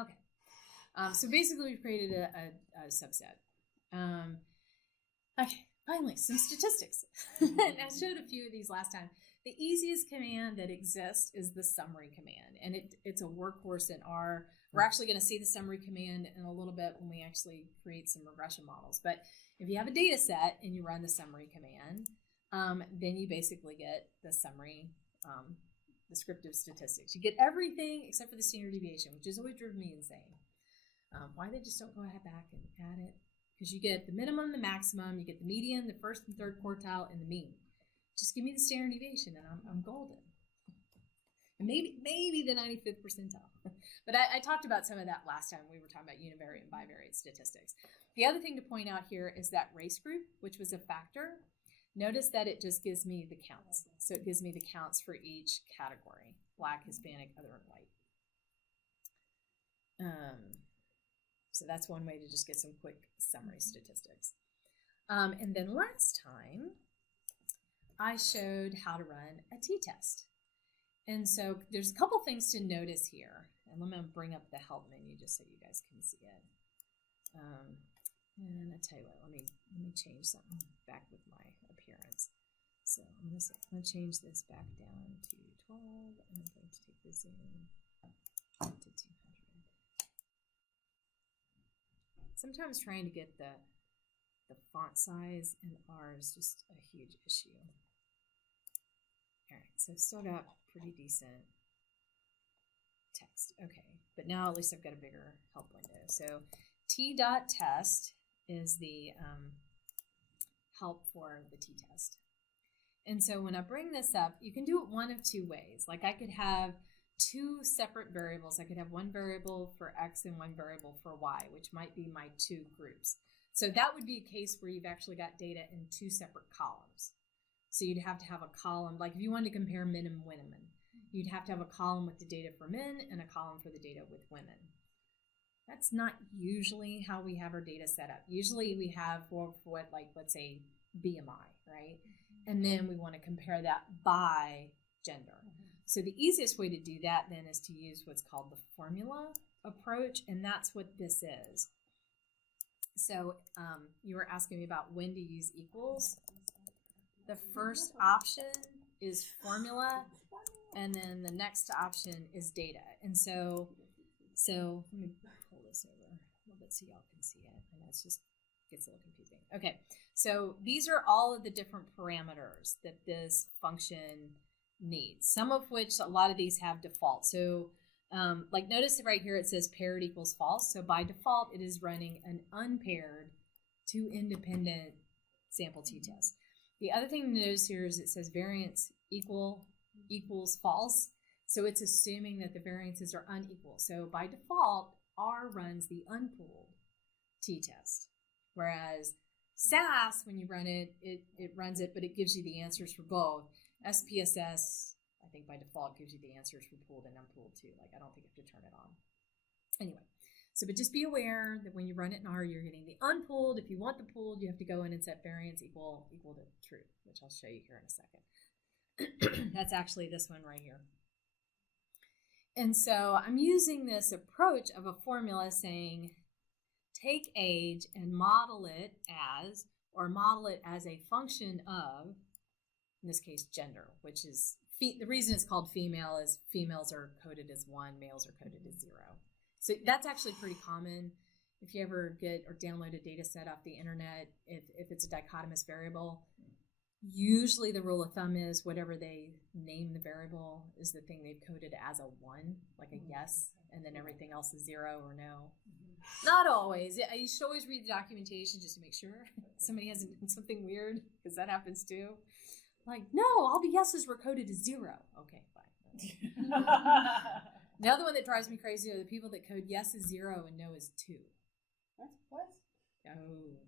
okay. So basically, we've created a subset. Okay, finally, some statistics. And I showed a few of these last time. The easiest command that exists is the summary command, and it's a workhorse in R. We're actually going to see the summary command in a little bit when we actually create some regression models. But if you have a data set and you run the summary command, then you basically get the summary descriptive statistics. You get everything except for the standard deviation, which has always driven me insane. Why they just don't go back and add it? Because you get the minimum, the maximum, you get the median, the first and third quartile, and the mean. Just give me the standard deviation, and I'm golden. And maybe the 95th percentile. But I talked about some of that last time. We were talking about univariate and bivariate statistics. The other thing to point out here is that race group, which was a factor. Notice that it just gives me the counts. So it gives me the counts for each category: Black, Hispanic, other, and white. So that's one way to just get some quick summary statistics. And then last time, I showed how to run a t-test. And so there's a couple things to notice here. And let me bring up the help menu just so you guys can see it. And I tell you what, let me change something back with my appearance. So I'm going to change this back down to 12, and I'm going to take this in to 200. Sometimes trying to get the font size in R is just a huge issue. All right, so still got pretty decent text. Okay, but now at least I've got a bigger help window. So t.test is the help for the t-test. And so when I bring this up, you can do it one of two ways. Like I could have two separate variables. I could have one variable for X and one variable for Y, which might be my two groups. So that would be a case where you've actually got data in two separate columns. So you'd have to have a column, like if you wanted to compare men and women, you'd have to have a column with the data for men and a column for the data with women. That's not usually how we have our data set up. Usually we have for what, like, let's say BMI, right? And then we want to compare that by gender. So the easiest way to do that then is to use what's called the formula approach, and that's what this is. So you were asking me about when to use equals. The first option is formula, and then the next option is data. And so let me pull this over a little bit so y'all can see it. I know it just gets a little confusing. Okay, so these are all of the different parameters that this function needs, some of which a lot of these have default. So like notice right here it says paired equals false. So by default it is running an unpaired two independent sample t-test. The other thing to notice here is it says variance equals false. So it's assuming that the variances are unequal. So by default, R runs the unpooled t-test. Whereas SAS, when you run it, it runs it, but it gives you the answers for both. SPSS, I think by default, gives you the answers for pooled and unpooled too. Like, I don't think you have to turn it on. Anyway, so but just be aware that when you run it in R, you're getting the unpooled. If you want the pooled, you have to go in and set variance equal to true, which I'll show you here in a second. That's actually this one right here. And so I'm using this approach of a formula saying, take age and model it as, or model it as a function of, in this case, gender, which is, the reason it's called female is females are coded as 1, males are coded as 0. So that's actually pretty common. If you ever get or download a data set off the internet, if it's a dichotomous variable, usually the rule of thumb is whatever they name the variable is the thing they've coded as a 1, like a yes, and then everything else is 0 or no. Not always. You should always read the documentation just to make sure somebody hasn't done something weird, because that happens too. Like, no, all the yeses were coded as 0. Okay, fine. The other one that drives me crazy are the people that code yes as 0 and no as 2. What? Oh.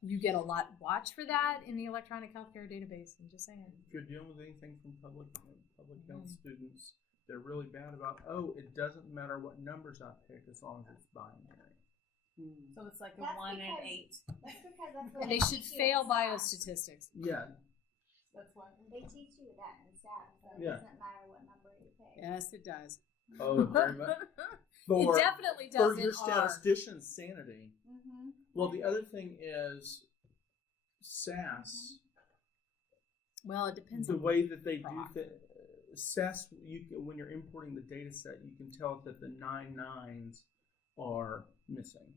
You get a lot. Watch for that in the electronic healthcare database. I'm just saying. If you're dealing with anything from public health students, they're really bad about, it doesn't matter what numbers I pick as long as it's binary. So it's like a That's 1 and because- 8. That's because that's what They should teach you fail in stats. biostatistics. Yeah. That's what. They teach you that in stats, so it Yeah. doesn't matter what number you pick. Yes, it does. Oh, very much. It definitely does For in your R. statistician's sanity. Mm-hmm. Well, the other thing is SAS. Well, it depends The on way that they do proc. SAS, when you're importing the data set, you can tell that the 9 nines are missing.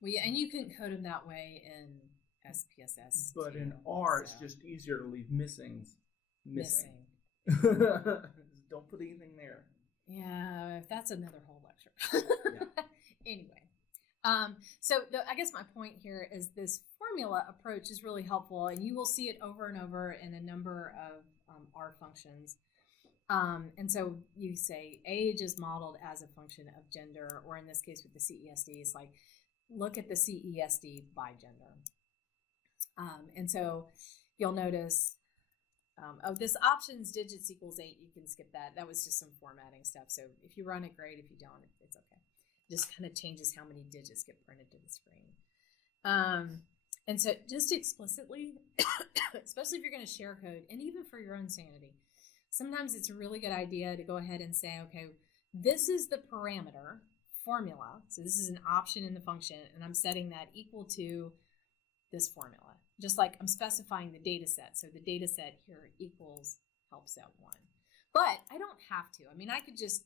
Well, yeah, and you can code them that way in SPSS. But too, in R, it's so. just easier to leave missings missing. Don't put anything there. Yeah, that's another whole lecture. Anyway, so I guess my point here is this formula approach is really helpful, and you will see it over and over in a number of R functions. And so you say age is modeled as a function of gender, or in this case with the CESD, it's like look at the CESD by gender. And so you'll notice, this options digits equals 8, you can skip that. That was just some formatting stuff. So if you run it, great. If you don't, it's okay. It just kind of changes how many digits get printed to the screen. And so just explicitly, especially if you're going to share code, and even for your own sanity, sometimes it's a really good idea to go ahead and say, okay, this is the parameter formula. So this is an option in the function, and I'm setting that equal to this formula. Just like I'm specifying the data set. So the data set here equals help set 1. But I don't have to. I mean, I could just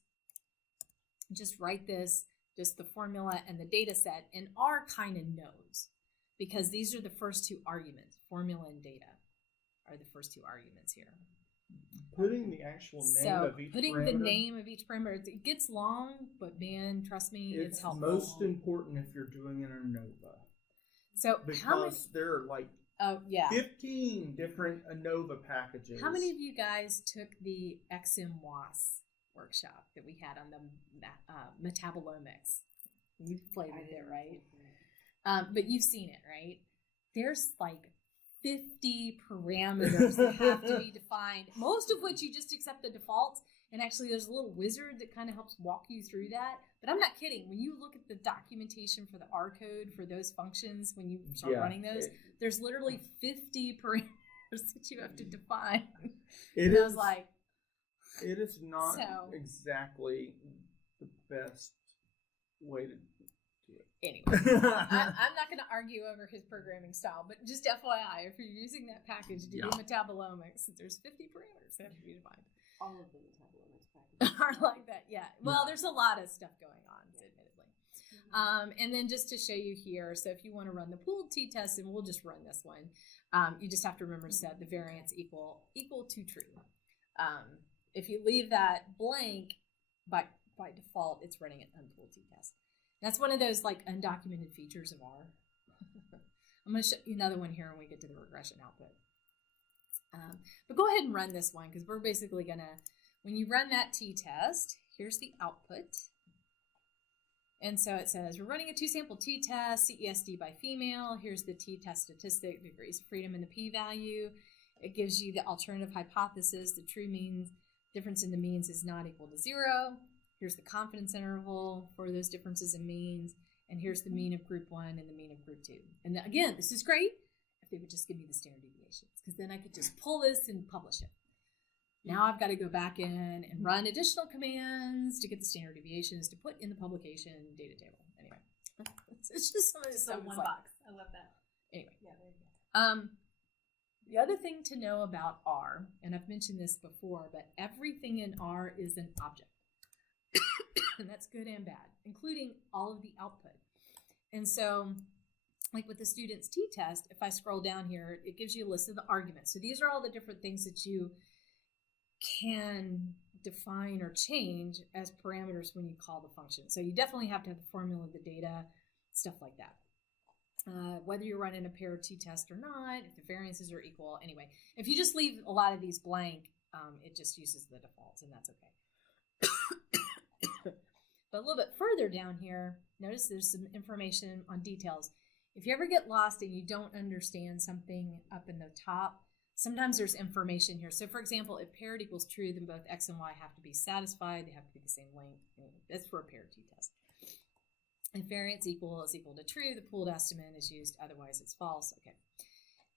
write this, just the formula and the data set, and R kind of knows because these are the first 2 arguments. Formula and data are the first 2 arguments here. Putting the actual name of each putting parameter. the name of each parameter, it gets long, but man, trust me, it's helpful. Most important if you're doing an Anova. So because there are like 15 different Anova packages. How many of you guys took the XMWAS workshop that we had on the metabolomics? You've played with it, right? But you've seen it, right? There's like 50 parameters that have to be defined, most of which you just accept the defaults. And actually, there's a little wizard that kind of helps walk you through that. But I'm not kidding. When you look at the documentation for the R code for those functions, when you start running those, there's literally 50 parameters that you have to define. It is like, it is not exactly the best way to do it. Anyway, I'm not going to argue over his programming style, but just FYI, if you're using that package to do metabolomics, there's 50 parameters that have to be defined. All of the metabolomics packages are like that, yeah. Well, there's a lot of stuff going on, admittedly. And then just to show you here, so if you want to run the pooled t-test, and we'll just run this one, you just have to remember to set the variance equal to true. If you leave that blank, by default, it's running an unpooled t-test. That's one of those like undocumented features of R. I'm going to show you another one here when we get to the regression output. But go ahead and run this one because we're basically going to, when you run that t-test, here's the output. And so it says, we're running a 2-sample t-test, CESD by female. Here's the t-test statistic, degrees of freedom, and the p-value. It gives you the alternative hypothesis. The true means difference in the means is not equal to 0. Here's the confidence interval for those differences in means. And here's the mean of group 1 and the mean of group 2. And again, this is great if they would just give me the standard deviations, because then I could just pull this and publish it. Now I've got to go back in and run additional commands to get the standard deviations to put in the publication data table. Anyway, it's just some of this stuff. One box. I love that. Anyway. Yeah, there you go. The other thing to know about R, and I've mentioned this before, but everything in R is an object. And that's good and bad, including all of the output. And so, like with the student's t-test, if I scroll down here, it gives you a list of the arguments. So these are all the different things that you can define or change as parameters when you call the function. So you definitely have to have the formula, the data, stuff like that. Whether you're running a paired t-test or not, if the variances are equal. Anyway, if you just leave a lot of these blank, it just uses the defaults, and that's okay. But a little bit further down here, notice there's some information on details. If you ever get lost and you don't understand something up in the top, sometimes there's information here. So for example, if paired equals true, then both x and y have to be satisfied. They have to be the same length. That's for a paired t-test. If variance is equal to true, the pooled estimate is used, otherwise it's false. Okay.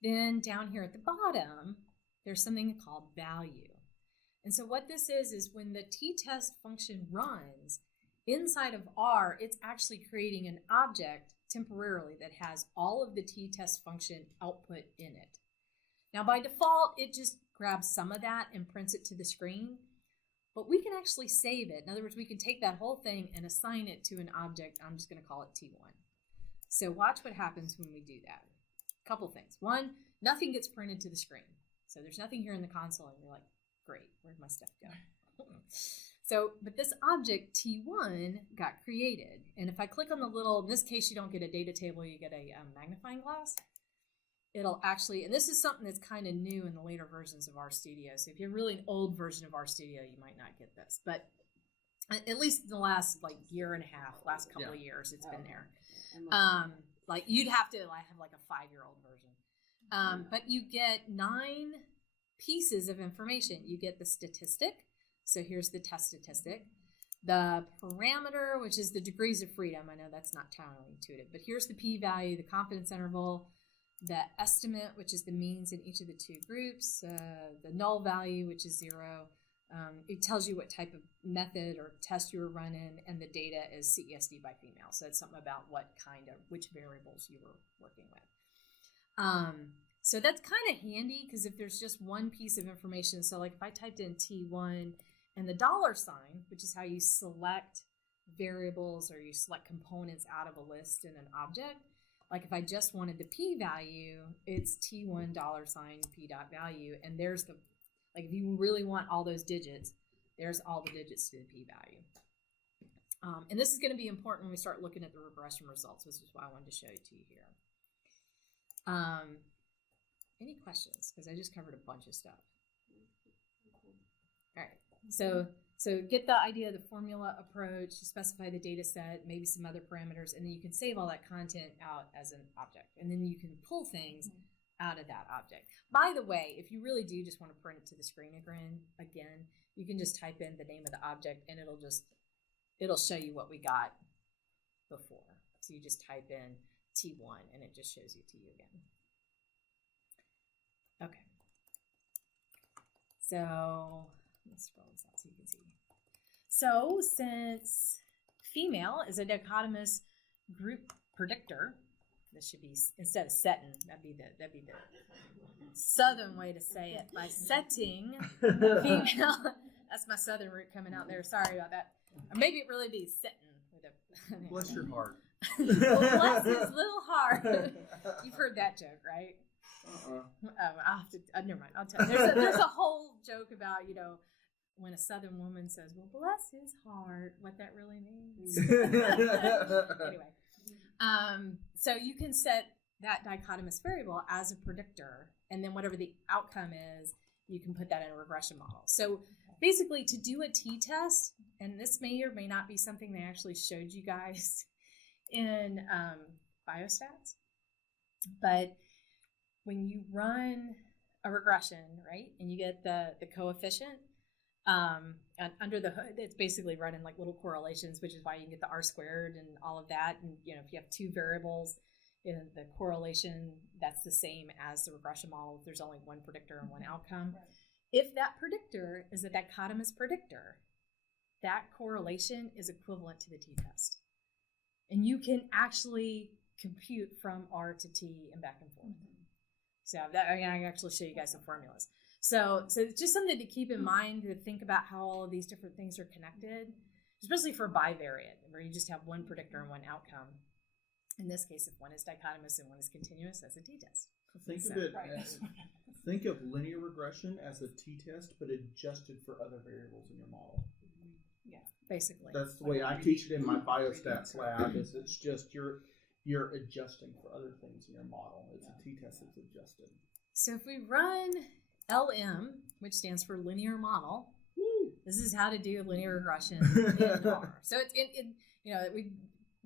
Then down here at the bottom, there's something called value. And so what this is when the t-test function runs inside of R, it's actually creating an object temporarily that has all of the t-test function output in it. Now by default, it just grabs some of that and prints it to the screen, but we can actually save it. In other words, we can take that whole thing and assign it to an object. I'm just going to call it T1. So watch what happens when we do that. A couple things. One, nothing gets printed to the screen. So there's nothing here in the console, and you're like, great, where'd my stuff go? But this object T1 got created. And if I click on the little, in this case, you don't get a data table, you get a magnifying glass. It'll actually, and this is something that's kind of new in the later versions of RStudio. So if you have really an old version of RStudio, you might not get this. But at least in the last year and a half, last couple of years, it's been there. You'd have to have like a 5-year-old version. But you get 9 pieces of information. You get the statistic. So here's the test statistic. The parameter, which is the degrees of freedom. I know that's not counterintuitive, but here's the p-value, the confidence interval, the estimate, which is the means in each of the 2 groups, the null value, which is 0. It tells you what type of method or test you were running, and the data is CESD by female. So it's something about which variables you were working with. So that's kind of handy because if there's just one piece of information, so like if I typed in T1 and the $sign, which is how you select variables or you select components out of a list in an object, like if I just wanted the p-value, it's T1 $sign p dot value, and there's the, if you really want all those digits, there's all the digits to the p-value. And this is going to be important when we start looking at the regression results, which is why I wanted to show it to you here. Any questions? Because I just covered a bunch of stuff. All right, so get the idea of the formula approach, you specify the data set, maybe some other parameters, and then you can save all that content out as an object. And then you can pull things out of that object. By the way, if you really do just want to print it to the screen again, you can just type in the name of the object and it'll show you what we got before. So you just type in T1 and it just shows you to you again. Okay. So let's scroll this out so you can see. So since female is a dichotomous group predictor, this should be, instead of setting, that'd be the southern way to say it. By setting female, that's my southern root coming out there. Sorry about that. Or maybe it really be setting with a bless your heart. Well, bless his little heart. You've heard that joke, right? I'll have to, never mind, I'll tell you. There's a whole joke about, when a southern woman says, well, bless his heart, what that really means. Anyway, so you can set that dichotomous variable as a predictor, and then whatever the outcome is, you can put that in a regression model. So basically, to do a t-test, and this may or may not be something they actually showed you guys in biostats, but when you run a regression, right, and you get the coefficient, and under the hood, it's basically running like little correlations, which is why you can get the R-squared and all of that. And, if you have 2 variables in the correlation, that's the same as the regression model if there's only one predictor and one outcome. Right. If that predictor is a dichotomous predictor, that correlation is equivalent to the t-test. And you can actually compute from R to T and back and forth. So that, I can actually show you guys some formulas. So it's just something to keep in mind, to think about how all of these different things are connected, especially for bivariate, where you just have one predictor and one outcome. In this case, if one is dichotomous and one is continuous, that's a t-test. Think of linear regression as a t-test, but adjusted for other variables in your model. Yeah, basically. That's the way I teach it in my biostats lab. Is it's just you're adjusting for other things in your model. It's a t-test that's adjusted. So if we run LM, which stands for linear model, this is how to do linear regression in R. So we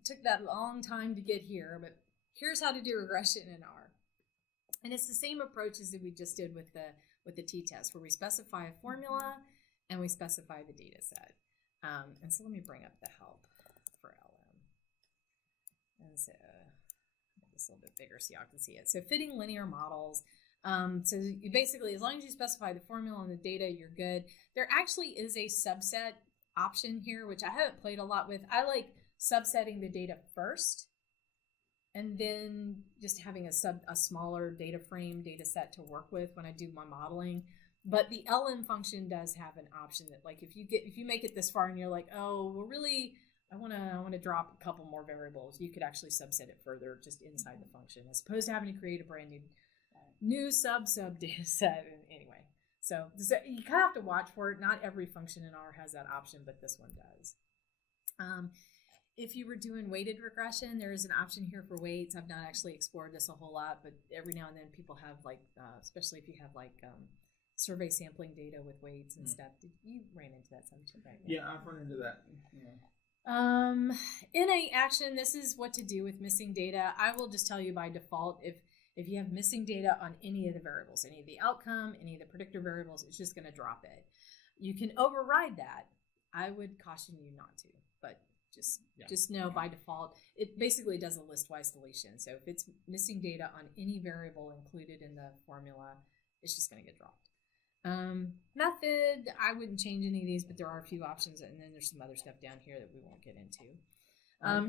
took that long time to get here, but here's how to do regression in R. And it's the same approaches that we just did with the t-test, where we specify a formula and we specify the data set. And so let me bring up the help for LM. And so make this a little bit bigger so y'all can see it. So fitting linear models. So you basically, as long as you specify the formula and the data, you're good. There actually is a subset option here, which I haven't played a lot with. I like subsetting the data first, and then just having a smaller data frame data set to work with when I do my modeling. But the LM function does have an option that, like, if you make it this far and you're like, oh, well, really, I want to drop a couple more variables, you could actually subset it further just inside the function, as opposed to having to create a brand new sub data set. Anyway, so you kind of have to watch for it. Not every function in R has that option, but this one does. If you were doing weighted regression, there is an option here for weights. I've not actually explored this a whole lot, but every now and then people have, like, especially if you have like survey sampling data with weights and stuff. You ran into that some too, right? Yeah, I've run into that. In a action, this is what to do with missing data. I will just tell you by default, if you have missing data on any of the variables, any of the outcome, any of the predictor variables, it's just going to drop it. You can override that. I would caution you not to, but just know by default, it basically does a list-wise deletion. So if it's missing data on any variable included in the formula, it's just going to get dropped. Method, I wouldn't change any of these, but there are a few options, and then there's some other stuff down here that we won't get into.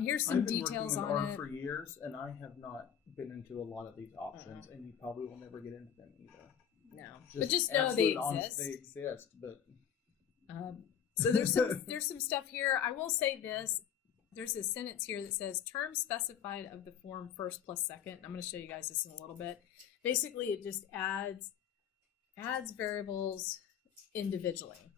Here's some details on it. I've been working in R for years, and I have not been into a lot of these options, and you probably will never get into them either. No, but just know they exist. They exist, but so there's some stuff here. I will say this. There's a sentence here that says terms specified of the form first plus second. I'm going to show you guys this in a little bit. Basically, it just adds variables individually.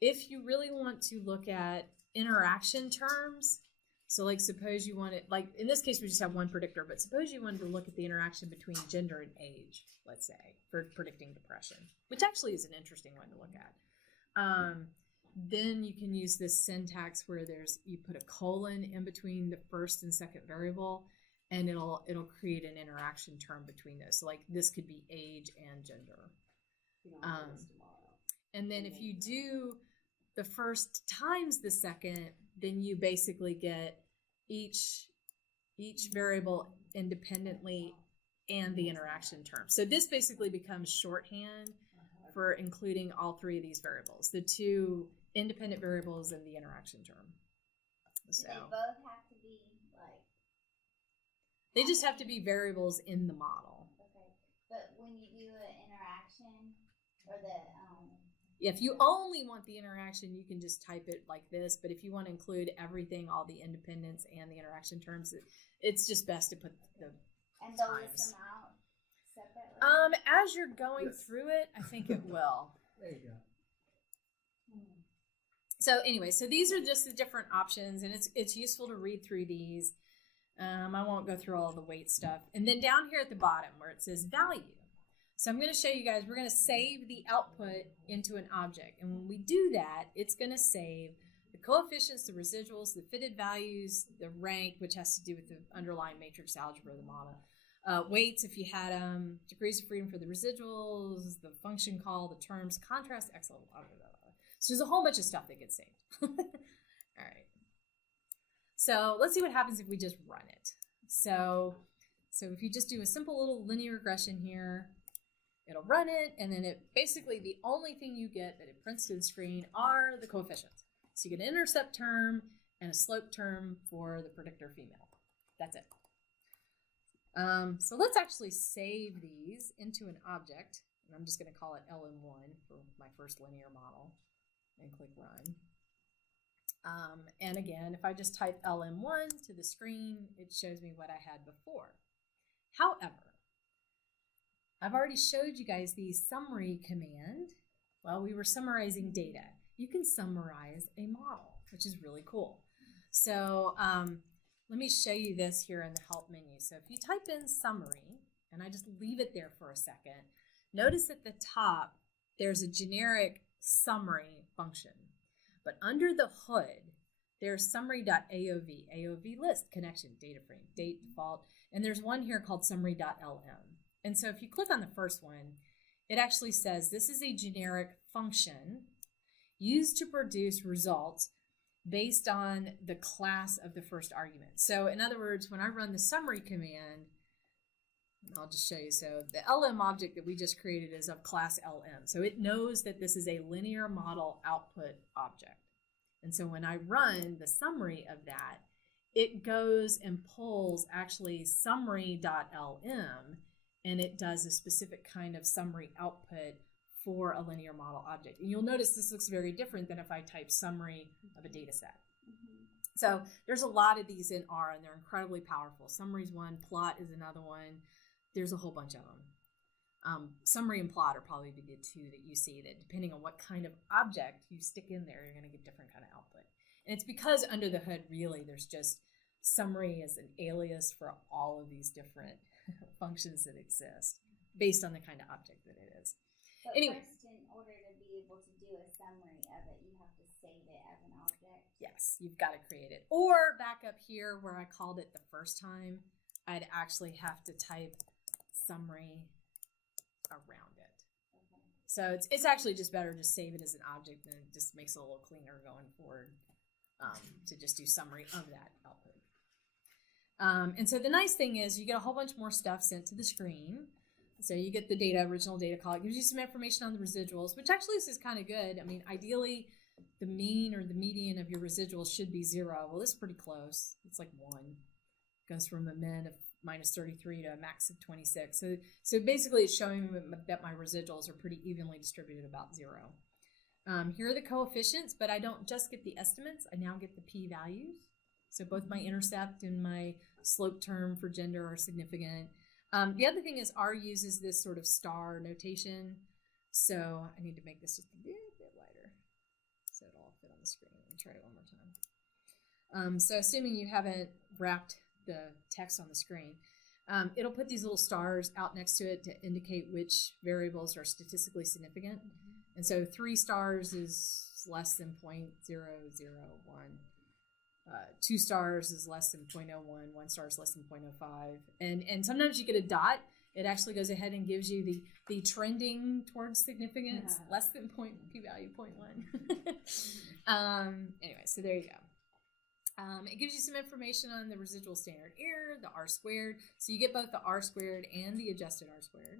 If you really want to look at interaction terms, so like suppose you wanted, like in this case we just have one predictor, but suppose you wanted to look at the interaction between gender and age, let's say, for predicting depression, which actually is an interesting one to look at. Then you can use this syntax where you put a colon in between the first and second variable, and it'll create an interaction term between those. So like this could be age and gender. And then if you do the first times the second, then you basically get each variable independently and the interaction term. So this basically becomes shorthand for including all three of these variables, the two independent variables and the interaction term. So they both have to be like... They just have to be variables in the model. Okay, but when you do an interaction, or if you only want the interaction, you can just type it like this. But if you want to include everything, all the independence and the interaction terms, it's just best to put the and they'll times. list them out separately? As you're going through it, I think it will. There you go. So anyway, so these are just the different options, and it's useful to read through these. I won't go through all of the weight stuff. And then down here at the bottom where it says value. So I'm going to show you guys, we're going to save the output into an object. And when we do that, it's going to save the coefficients, the residuals, the fitted values, the rank, which has to do with the underlying matrix algebra of the model. Weights, if you had them, degrees of freedom for the residuals, the function call, the terms, contrast, X level, blah, blah, blah. So there's a whole bunch of stuff that gets saved. All right. So let's see what happens if we just run it. So if you just do a simple little linear regression here, it'll run it, and then it basically the only thing you get that it prints to the screen are the coefficients. So you get an intercept term and a slope term for the predictor female. That's it. So let's actually save these into an object, and I'm just going to call it LM1 for my first linear model, and click run. And again, if I just type LM1 to the screen, it shows me what I had before. However, I've already showed you guys the summary command while we were summarizing data. You can summarize a model, which is really cool. So let me show you this here in the help menu. So if you type in summary, and I just leave it there for a second, notice at the top, there's a generic summary function. But under the hood, there's summary.aov, AOV list, connection, data frame, date, default, and there's one here called summary.lm. And so if you click on the first one, it actually says this is a generic function used to produce results based on the class of the first argument. So in other words, when I run the summary command, I'll just show you. So the LM object that we just created is of class LM. So it knows that this is a linear model output object. And so when I run the summary of that, it goes and pulls actually summary.lm, and it does a specific kind of summary output for a linear model object. And you'll notice this looks very different than if I type summary of a data set. So there's a lot of these in R, and they're incredibly powerful. Summary is one, plot is another one. There's a whole bunch of them. Summary and plot are probably the two that you see that depending on what kind of object you stick in there, you're going to get different kind of output. And it's because under the hood, really, there's just summary as an alias for all of these different functions that exist based on the kind of object that it is. But anyway, first, in order to be able to do a summary of it, you have to save it as an object. Yes, you've got to create it. Or back up here where I called it the first time, I'd actually have to type summary around it. Okay. So it's actually just better to save it as an object, and it just makes it a little cleaner going forward to just do summary of that output. And so the nice thing is you get a whole bunch more stuff sent to the screen. So you get the data, original data call. It gives you some information on the residuals, which actually this is kind of good. I mean, ideally, the mean or the median of your residuals should be 0. Well, this is pretty close. It's like 1. It goes from a min of minus 33 to a max of 26. So basically it's showing that my residuals are pretty evenly distributed about 0. Here are the coefficients, but I don't just get the estimates. I now get the p-values. So both my intercept and my slope term for gender are significant. The other thing is R uses this sort of star notation. So I need to make this just a bit lighter so it'll all fit on the screen. Let me try it one more time. So assuming you haven't wrapped the text on the screen, it'll put these little stars out next to it to indicate which variables are statistically significant. And so 3 stars is less than 0.001. 2 stars is less than 0.01. 1 star is less than 0.05. And sometimes you get a dot. It actually goes ahead and gives you the trending towards significance, less than p-value 0.1. Anyway, so there you go. It gives you some information on the residual standard error, the R squared. So you get both the R squared and the adjusted R squared.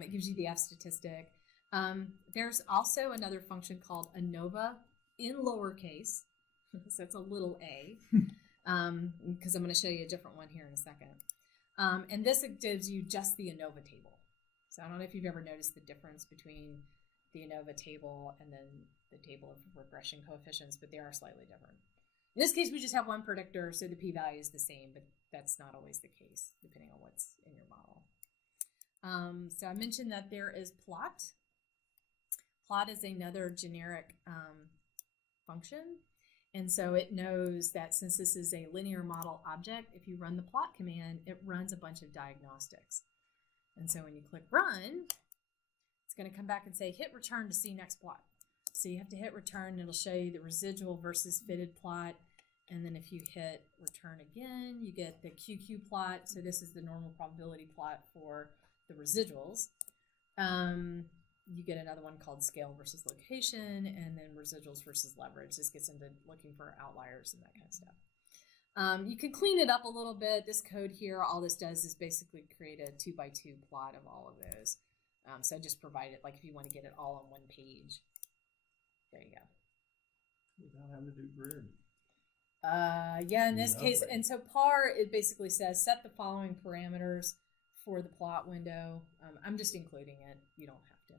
It gives you the F statistic. There's also another function called Anova in lowercase. So it's a little a, because I'm going to show you a different one here in a second. And this gives you just the Anova table. So I don't know if you've ever noticed the difference between the Anova table and then the table of regression coefficients, but they are slightly different. In this case, we just have one predictor, so the p-value is the same, but that's not always the case, depending on what's in your model. So I mentioned that there is plot. Plot is another generic function. And so it knows that since this is a linear model object, if you run the plot command, it runs a bunch of diagnostics. And so when you click run, it's going to come back and say, hit return to see next plot. So you have to hit return, and it'll show you the residual versus fitted plot. And then if you hit return again, you get the QQ plot. So this is the normal probability plot for the residuals. You get another one called scale versus location, and then residuals versus leverage. This gets into looking for outliers and that kind of stuff. You can clean it up a little bit. This code here, all this does is basically create a 2x2 plot of all of those. So I just provide it, like if you want to get it all on one page. There you go. Without having to do grid. Yeah, in this case, and so par, it basically says set the following parameters for the plot window. I'm just including it. You don't have to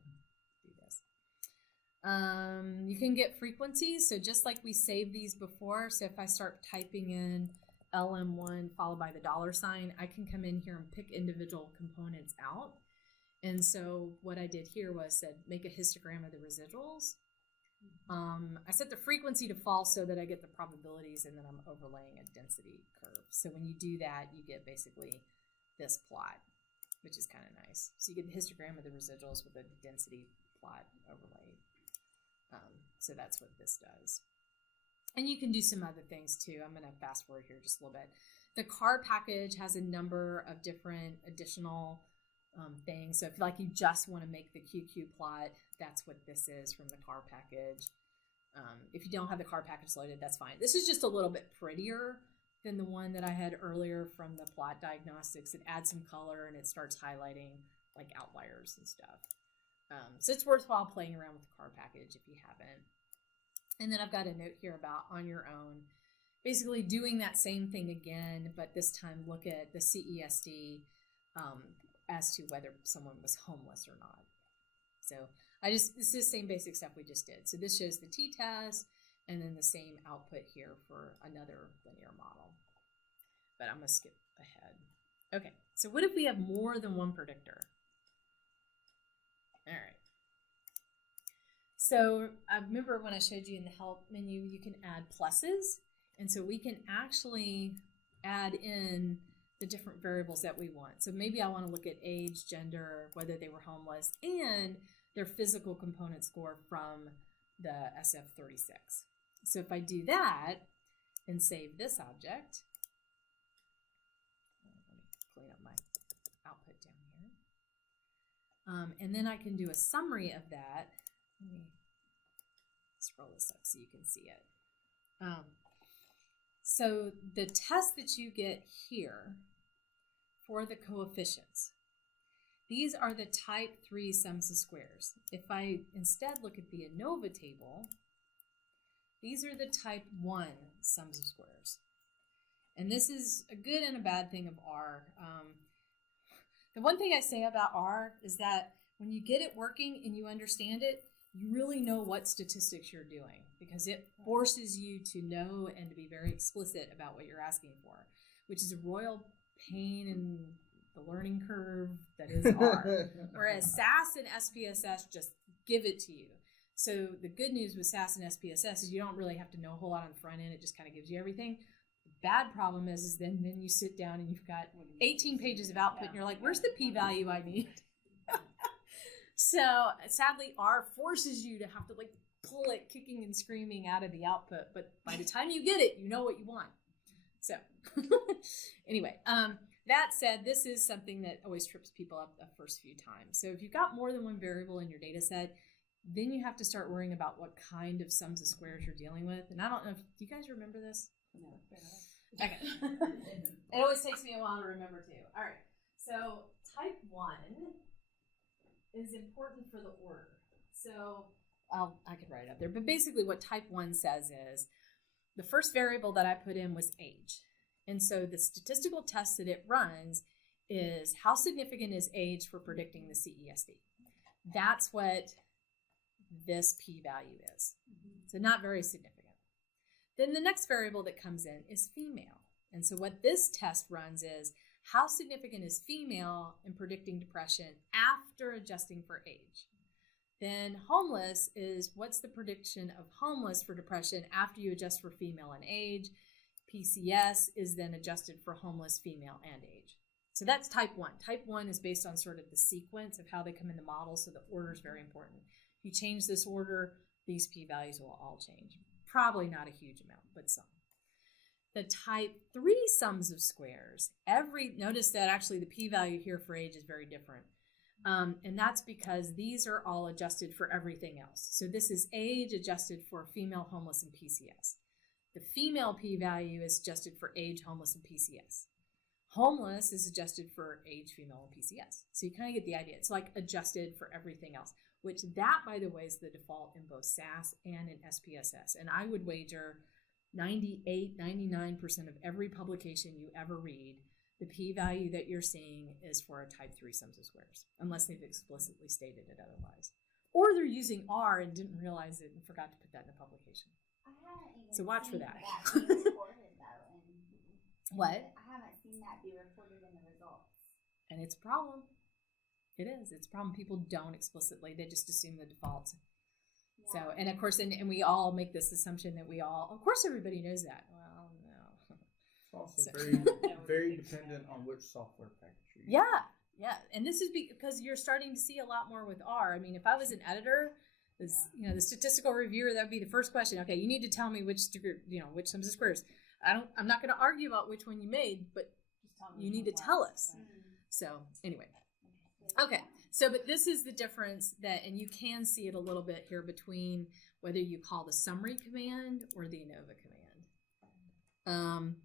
do this. You can get frequencies. So just like we saved these before, so if I start typing in LM1 followed by the $, I can come in here and pick individual components out. And so what I did here was said make a histogram of the residuals. I set the frequency to false so that I get the probabilities, and then I'm overlaying a density curve. So when you do that, you get basically this plot, which is kind of nice. So you get the histogram of the residuals with a density plot overlaid. So that's what this does. And you can do some other things too. I'm going to fast forward here just a little bit. The car package has a number of different additional things. So if like you just want to make the QQ plot, that's what this is from the car package. If you don't have the CAR package loaded, that's fine. This is just a little bit prettier than the one that I had earlier from the plot diagnostics. It adds some color and it starts highlighting like outliers and stuff. So it's worthwhile playing around with the CAR package if you haven't. And then I've got a note here about on your own, basically doing that same thing again, but this time look at the CESD as to whether someone was homeless or not. So this is the same basic stuff we just did. So this shows the t-test and then the same output here for another linear model. But I'm going to skip ahead. Okay, so what if we have more than one predictor? All right. So I remember when I showed you in the help menu, you can add pluses. And so we can actually add in the different variables that we want. So maybe I want to look at age, gender, whether they were homeless, and their physical component score from the SF36. So if I do that and save this object, let me clean up my output down here. And then I can do a summary of that. Let me scroll this up so you can see it. So the test that you get here for the coefficients, these are the type 3 sums of squares. If I instead look at the Anova table, these are the type 1 sums of squares. And this is a good and a bad thing of R. The one thing I say about R is that when you get it working and you understand it, you really know what statistics you're doing because it forces you to know and to be very explicit about what you're asking for, which is a royal pain in the learning curve that is R. Whereas SAS and SPSS just give it to you. So the good news with SAS and SPSS is you don't really have to know a whole lot on the front end. It just kind of gives you everything. The bad problem is then you sit down and you've got 18 pages of output and you're like, where's the p-value I need? So sadly, R forces you to have to like pull it kicking and screaming out of the output. But by the time you get it, you know what you want. So anyway, that said, this is something that always trips people up the first few times. So if you've got more than one variable in your data set, then you have to start worrying about what kind of sums of squares you're dealing with. And I don't know if, do you guys remember this? No. Okay. It always takes me a while to remember too. All right. So type 1 is important for the order. So I could write it up there, but basically what type 1 says is the first variable that I put in was age. And so the statistical test that it runs is how significant is age for predicting the CESD. That's what this p-value is. So not very significant. Then the next variable that comes in is female. And so what this test runs is how significant is female in predicting depression after adjusting for age. Then homeless is what's the prediction of homeless for depression after you adjust for female and age. PCS is then adjusted for homeless, female, and age. So that's type 1. Type 1 is based on sort of the sequence of how they come in the model, so the order is very important. If you change this order, these p-values will all change. Probably not a huge amount, but some. The type 3 sums of squares, notice that actually the p-value here for age is very different. And that's because these are all adjusted for everything else. So this is age adjusted for female, homeless, and PCS. The female p-value is adjusted for age, homeless, and PCS. Homeless is adjusted for age, female, and PCS. So you kind of get the idea. It's like adjusted for everything else, which that, by the way, is the default in both SAS and in SPSS. And I would wager 98, 99% of every publication you ever read, the p-value that you're seeing is for a type 3 sums of squares, unless they've explicitly stated it otherwise. Or they're using R and didn't realize it and forgot to put that in the publication. I haven't even So watch for seen that. Being reported, though, What? I haven't seen that be reported in the results. And it's a problem. It is. It's a problem. People don't explicitly. They just assume the defaults. Yeah. So, and of course, and we all make this assumption that of course everybody knows that. Well, no. It's also So- very dependent on which software package you're using. Yeah. And this is because you're starting to see a lot more with R. I mean, if I was an editor, the statistical reviewer, that would be the first question. Okay, you need to tell me which sums of squares. I'm not going to argue about which one you made, but you need to tell us. So anyway, okay. So, but this is the difference and you can see it a little bit here between whether you call the summary command or the Anova command.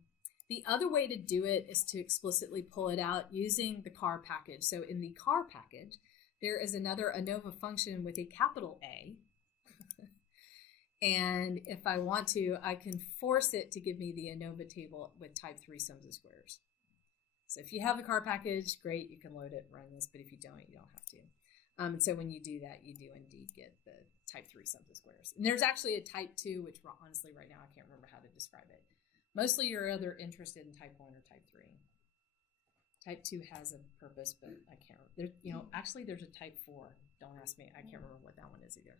The other way to do it is to explicitly pull it out using the car package. So in the car package, there is another Anova function with a capital A. And if I want to, I can force it to give me the Anova table with type 3 sums of squares. So if you have the car package, great, you can load it, run this, but if you don't have to. And so when you do that, you do indeed get the type 3 sums of squares. And there's actually a type 2, which honestly right now I can't remember how to describe it. Mostly you're either interested in type 1 or type 3. Type 2 has a purpose, but I can't remember. Actually there's a type 4. Don't ask me. I can't remember what that one is either.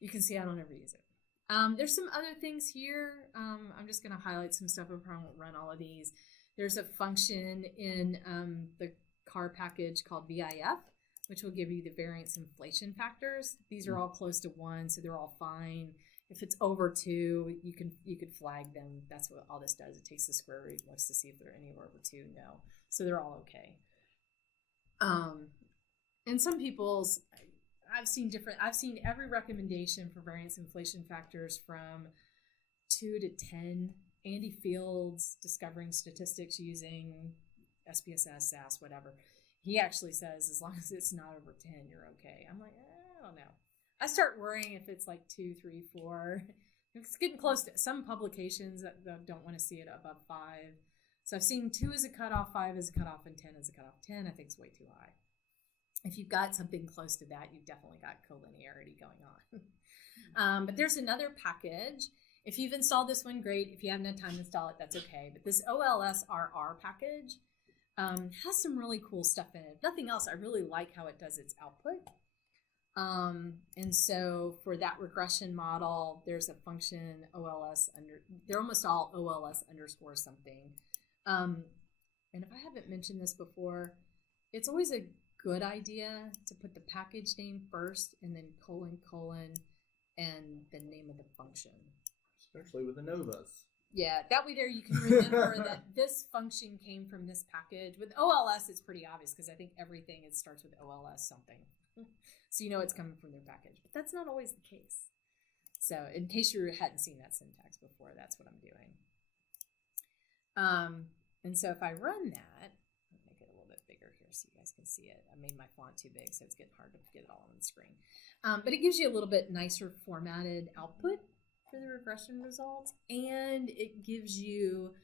You can see I don't ever use it. There's some other things here. I'm just going to highlight some stuff. I probably won't run all of these. There's a function in the car package called VIF, which will give you the variance inflation factors. These are all close to 1, so they're all fine. If it's over 2, you could flag them. That's what all this does. It takes the square root, looks to see if they're anywhere over 2. No, so they're all okay. And some people's, I've seen every recommendation for variance inflation factors from 2 to 10. Andy Fields, discovering statistics using SPSS, SAS, whatever. He actually says as long as it's not over 10, you're okay. I'm like, I don't know. I start worrying if it's like 2, 3, 4. It's getting close to some publications that don't want to see it above 5. So I've seen 2 as a cutoff, 5 as a cutoff, and 10 as a cutoff. 10 I think is way too high. If you've got something close to that, you've definitely got collinearity going on. But there's another package. If you've installed this one, great. If you haven't had time to install it, that's okay. But this OLSRR package has some really cool stuff in it. If nothing else, I really like how it does its output. And so for that regression model, there's a function they're almost all OLS underscore something. And if I haven't mentioned this before, it's always a good idea to put the package name first and then : and the name of the function. Especially with ANOVAs. Yeah, that way there you can remember that this function came from this package. With OLS, it's pretty obvious because I think everything starts with OLS something. So you know it's coming from their package. But that's not always the case. So in case you hadn't seen that syntax before, that's what I'm doing. And so if I run that, I'll make it a little bit bigger here so you guys can see it. I made my font too big, so it's getting hard to get it all on the screen. But it gives you a little bit nicer formatted output for the regression results, and it gives you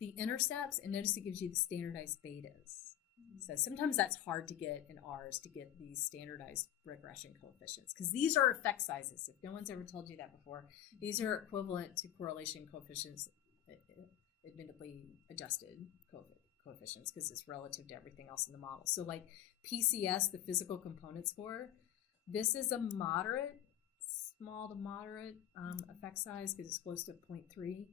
the intercepts, and notice it gives you the standardized betas. So sometimes that's hard to get in ours, to get these standardized regression coefficients, because these are effect sizes. If no one's ever told you that before, these are equivalent to correlation coefficients, admittedly adjusted coefficients, because it's relative to everything else in the model. So like PCS, the physical component score, this is a moderate, small to moderate effect size because it's close to 0.3.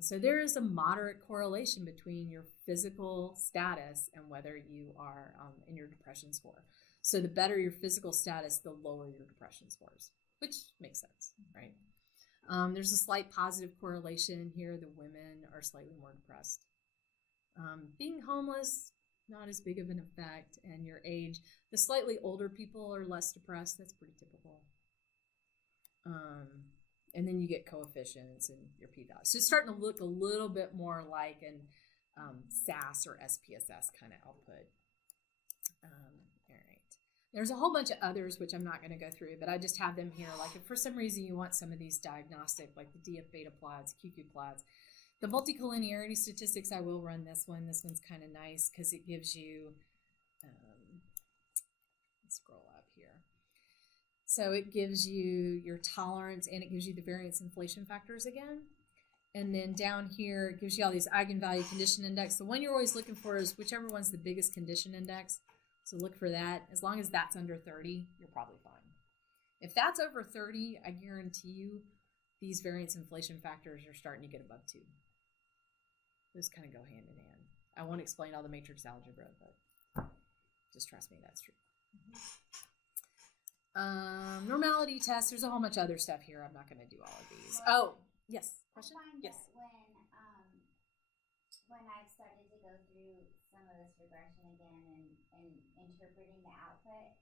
So there is a moderate correlation between your physical status and whether you are in your depression score. So the better your physical status, the lower your depression scores, which makes sense, right? There's a slight positive correlation here. The women are slightly more depressed. Being homeless, not as big of an effect, and your age, the slightly older people are less depressed. That's pretty typical. And then you get coefficients and your p-value. So it's starting to look a little bit more like an SAS or SPSS kind of output. All right. There's a whole bunch of others, which I'm not going to go through, but I just have them here. Like if for some reason you want some of these diagnostic, like the DF beta plots, QQ plots, the multicollinearity statistics, I will run this one. This one's kind of nice because it gives you, let's scroll up here. So it gives you your tolerance and it gives you the variance inflation factors again. And then down here, it gives you all these eigenvalue condition index. The one you're always looking for is whichever one's the biggest condition index. So look for that. As long as that's under 30, you're probably fine. If that's over 30, I guarantee you these variance inflation factors are starting to get above 2. Those kind of go hand in hand. I won't explain all the matrix algebra, but just trust me, that's true. Normality tests. There's a whole bunch of other stuff here. I'm not going to do all of these. Oh, yes. Question? I find yes. That when I've started to go through some of this regression again and interpreting the output,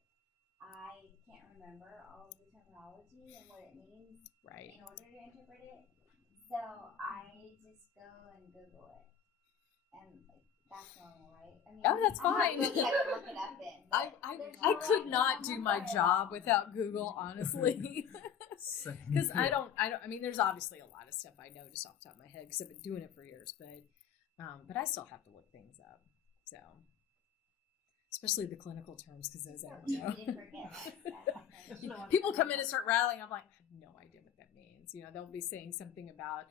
I can't remember all of the terminology terminology and what it means Right. in order to interpret it. So I just go and Google it, and like that's normal, right? I mean, Oh, that's fine. I have to look it up in. I could not do my job without Google, honestly. Because I mean, there's obviously a lot of stuff I know just off the top of my head because I've been doing it for years, but I still have to look things up. So, especially the clinical terms, because those I don't know. People come in and start rattling. I'm like, I have no idea what that means. You know, they'll be saying something about,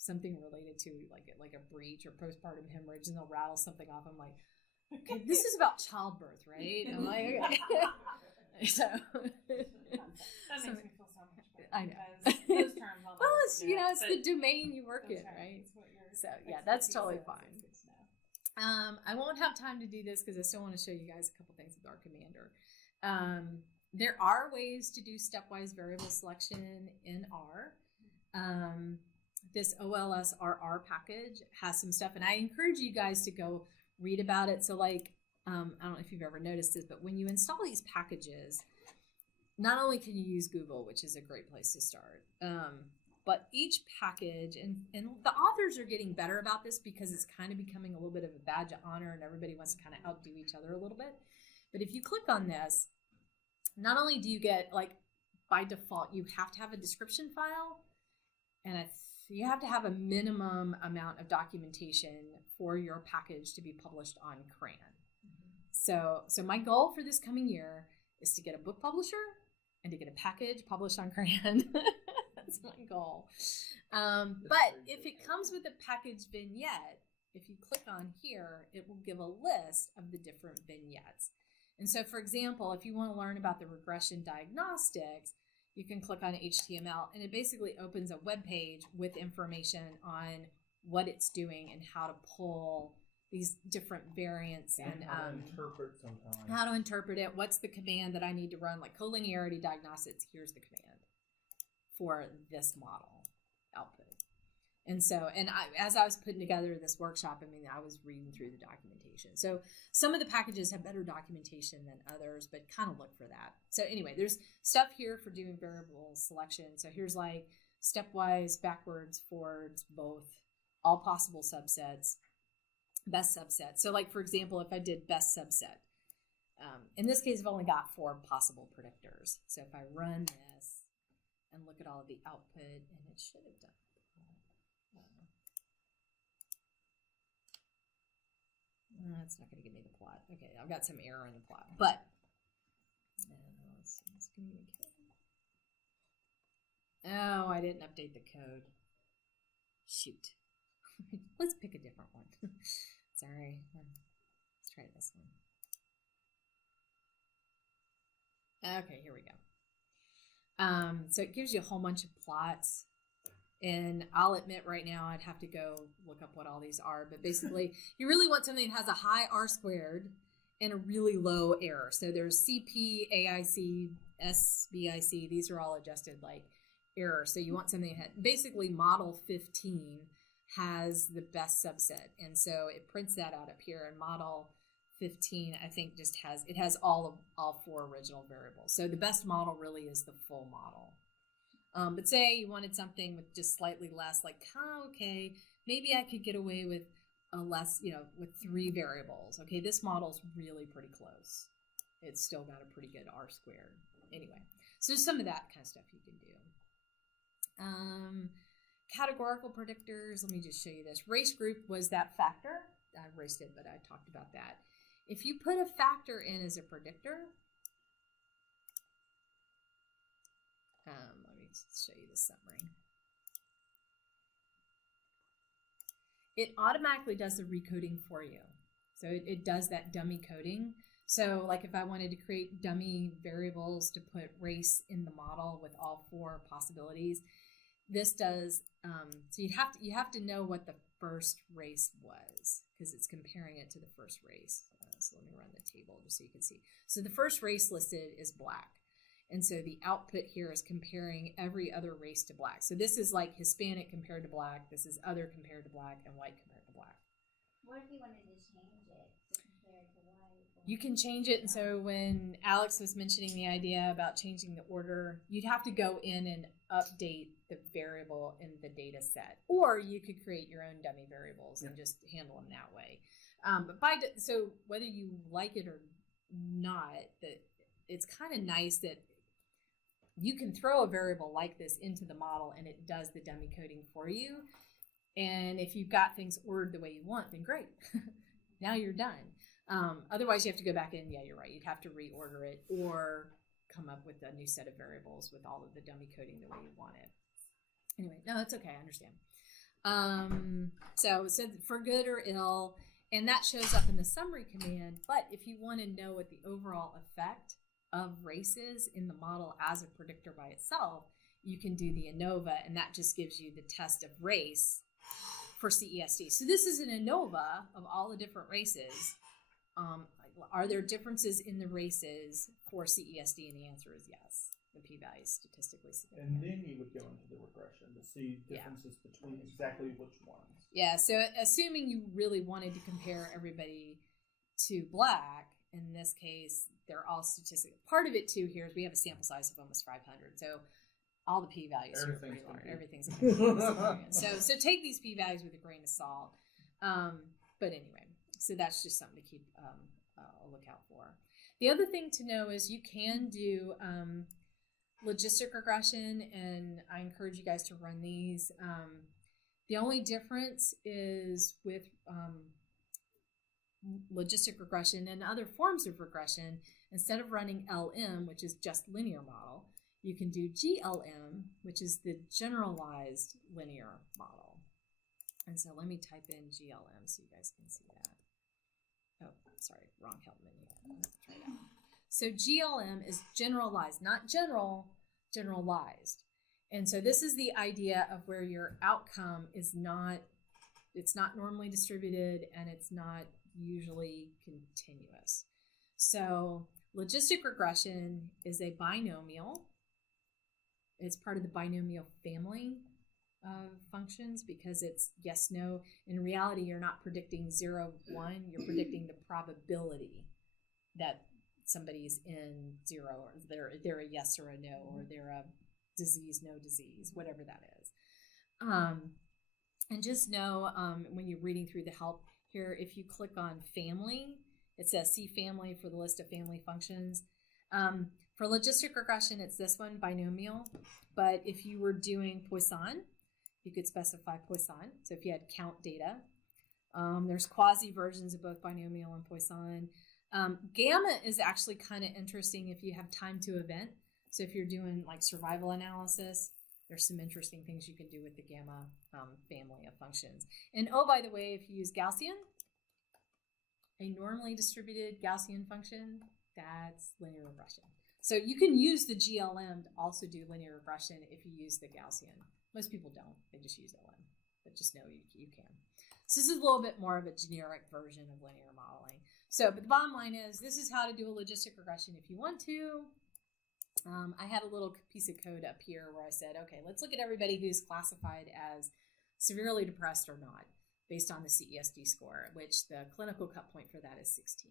something related to like a breech or postpartum hemorrhage, and they'll rattle something off. I'm like, okay, this is about childbirth, right? And I'm like, okay. So that makes me feel so much better. I know. Those terms well, it's it's the domain you work in, right? So yeah, that's totally fine. I won't have time to do this because I still want to show you guys a couple things with R Commander. There are ways to do stepwise variable selection in R. This OLSRR package has some stuff, and I encourage you guys to go read about it. So like, I don't know if you've ever noticed this, but when you install these packages, not only can you use Google, which is a great place to start, but each package, and the authors are getting better about this because it's kind of becoming a little bit of a badge of honor and everybody wants to kind of outdo each other a little bit. But if you click on this, not only do you get, like, by default, you have to have a description file, and you have to have a minimum amount of documentation for your package to be published on CRAN. So my goal for this coming year is to get a book publisher and to get a package published on CRAN. That's my goal. But if it comes with a package vignette, if you click on here, it will give a list of the different vignettes. And so, for example, if you want to learn about the regression diagnostics, you can click on HTML, and it basically opens a web page with information on what it's doing and how to pull these different variants and how to interpret it. What's the command that I need to run? Like collinearity diagnostics, here's the command for this model output. And so, as I was putting together this workshop, I mean, I was reading through the documentation. So some of the packages have better documentation than others, but kind of look for that. So anyway, there's stuff here for doing variable selection. So here's like stepwise, backwards, forwards, both, all possible subsets, best subset. So like, for example, if I did best subset, in this case, I've only got 4 possible predictors. So if I run this and look at all of the output, and it should have done. It's not going to give me the plot. Okay, I've got some error in the plot, but let's see, let's communicate. Oh, I didn't update the code. Shoot. Let's pick a different one. Sorry. Let's try this one. Okay, here we go. So it gives you a whole bunch of plots. And I'll admit right now I'd have to go look up what all these are. But basically, you really want something that has a high R squared and a really low error. So there's CP, AIC, SBIC. These are all adjusted like error. So you want something that basically model 15 has the best subset. And so it prints that out up here. And model 15, I think, just has all 4 original variables. So the best model really is the full model. But say you wanted something with just slightly less, like, okay, maybe I could get away with a less, with 3 variables. Okay, this model's really pretty close. It's still got a pretty good R squared. Anyway, so there's some of that kind of stuff you can do. Categorical predictors, let me just show you this. Race group was that factor. I erased it, but I talked about that. If you put a factor in as a predictor, let me show you the summary. It automatically does the recoding for you. So it does that dummy coding. So like if I wanted to create dummy variables to put race in the model with all 4 possibilities, this does, so you have to know what the first race was because it's comparing it to the first race. So let me run the table just so you can see. So the first race listed is black. And so the output here is comparing every other race to black. So this is like Hispanic compared to black. This is other compared to black and white compared to black. What if you wanted to change it to compare it to white? You can change it. And so when Alex was mentioning the idea about changing the order, you'd have to go in and update the variable in the data set. Or you could create your own dummy variables and just handle them that way. So whether you like it or not, it's kind of nice that you can throw a variable like this into the model and it does the dummy coding for you. And if you've got things ordered the way you want, then great. Now you're done. Otherwise, you have to go back in. Yeah, you're right. You'd have to reorder it or come up with a new set of variables with all of the dummy coding the way you want it. Anyway, no, that's okay. I understand. So it said for good or ill, and that shows up in the summary command. But if you want to know what the overall effect of race is in the model as a predictor by itself, you can do the Anova, and that just gives you the test of race for CESD. So this is an Anova of all the different races. Are there differences in the races for CESD? And the answer is yes. The p-value is statistically significant. And then you would go into the regression to see differences between exactly which ones. Yeah, so assuming you really wanted to compare everybody to black, in this case, they're all statistical. Part of it, too, here is we have a sample size of almost 500. So all the p-values are pretty large. Everything's going to be significant. So take these p-values with a grain of salt. But anyway, so that's just something to keep a lookout for. The other thing to know is you can do logistic regression, and I encourage you guys to run these. The only difference is with logistic regression and other forms of regression, instead of running LM, which is just linear model, you can do GLM, which is the generalized linear model. And so let me type in GLM so you guys can see that. Oh, sorry, wrong help menu. Let's try that. So GLM is generalized, not general, generalized. And so this is the idea of where your outcome is not, it's not normally distributed and it's not usually continuous. So logistic regression is a binomial. It's part of the binomial family of functions because it's yes, no. In reality, you're not predicting 0, 1. You're predicting the probability that somebody's in 0 or they're a yes or a no, or they're a disease, no disease, whatever that is. And just know when you're reading through the help here, if you click on family, it says see family for the list of family functions. For logistic regression, it's this one, binomial. But if you were doing Poisson, you could specify Poisson. So if you had count data, there's quasi versions of both binomial and Poisson. Gamma is actually kind of interesting if you have time to event. So if you're doing like survival analysis, there's some interesting things you can do with the gamma family of functions. And oh, by the way, if you use Gaussian, a normally distributed Gaussian function, that's linear regression. So you can use the GLM to also do linear regression if you use the Gaussian. Most people don't, they just use LM, but just know you can. So this is a little bit more of a generic version of linear modeling. So, but the bottom line is, this is how to do a logistic regression if you want to. I had a little piece of code up here where I said, okay, let's look at everybody who's classified as severely depressed or not, based on the CESD score, which the clinical cut point for that is 16.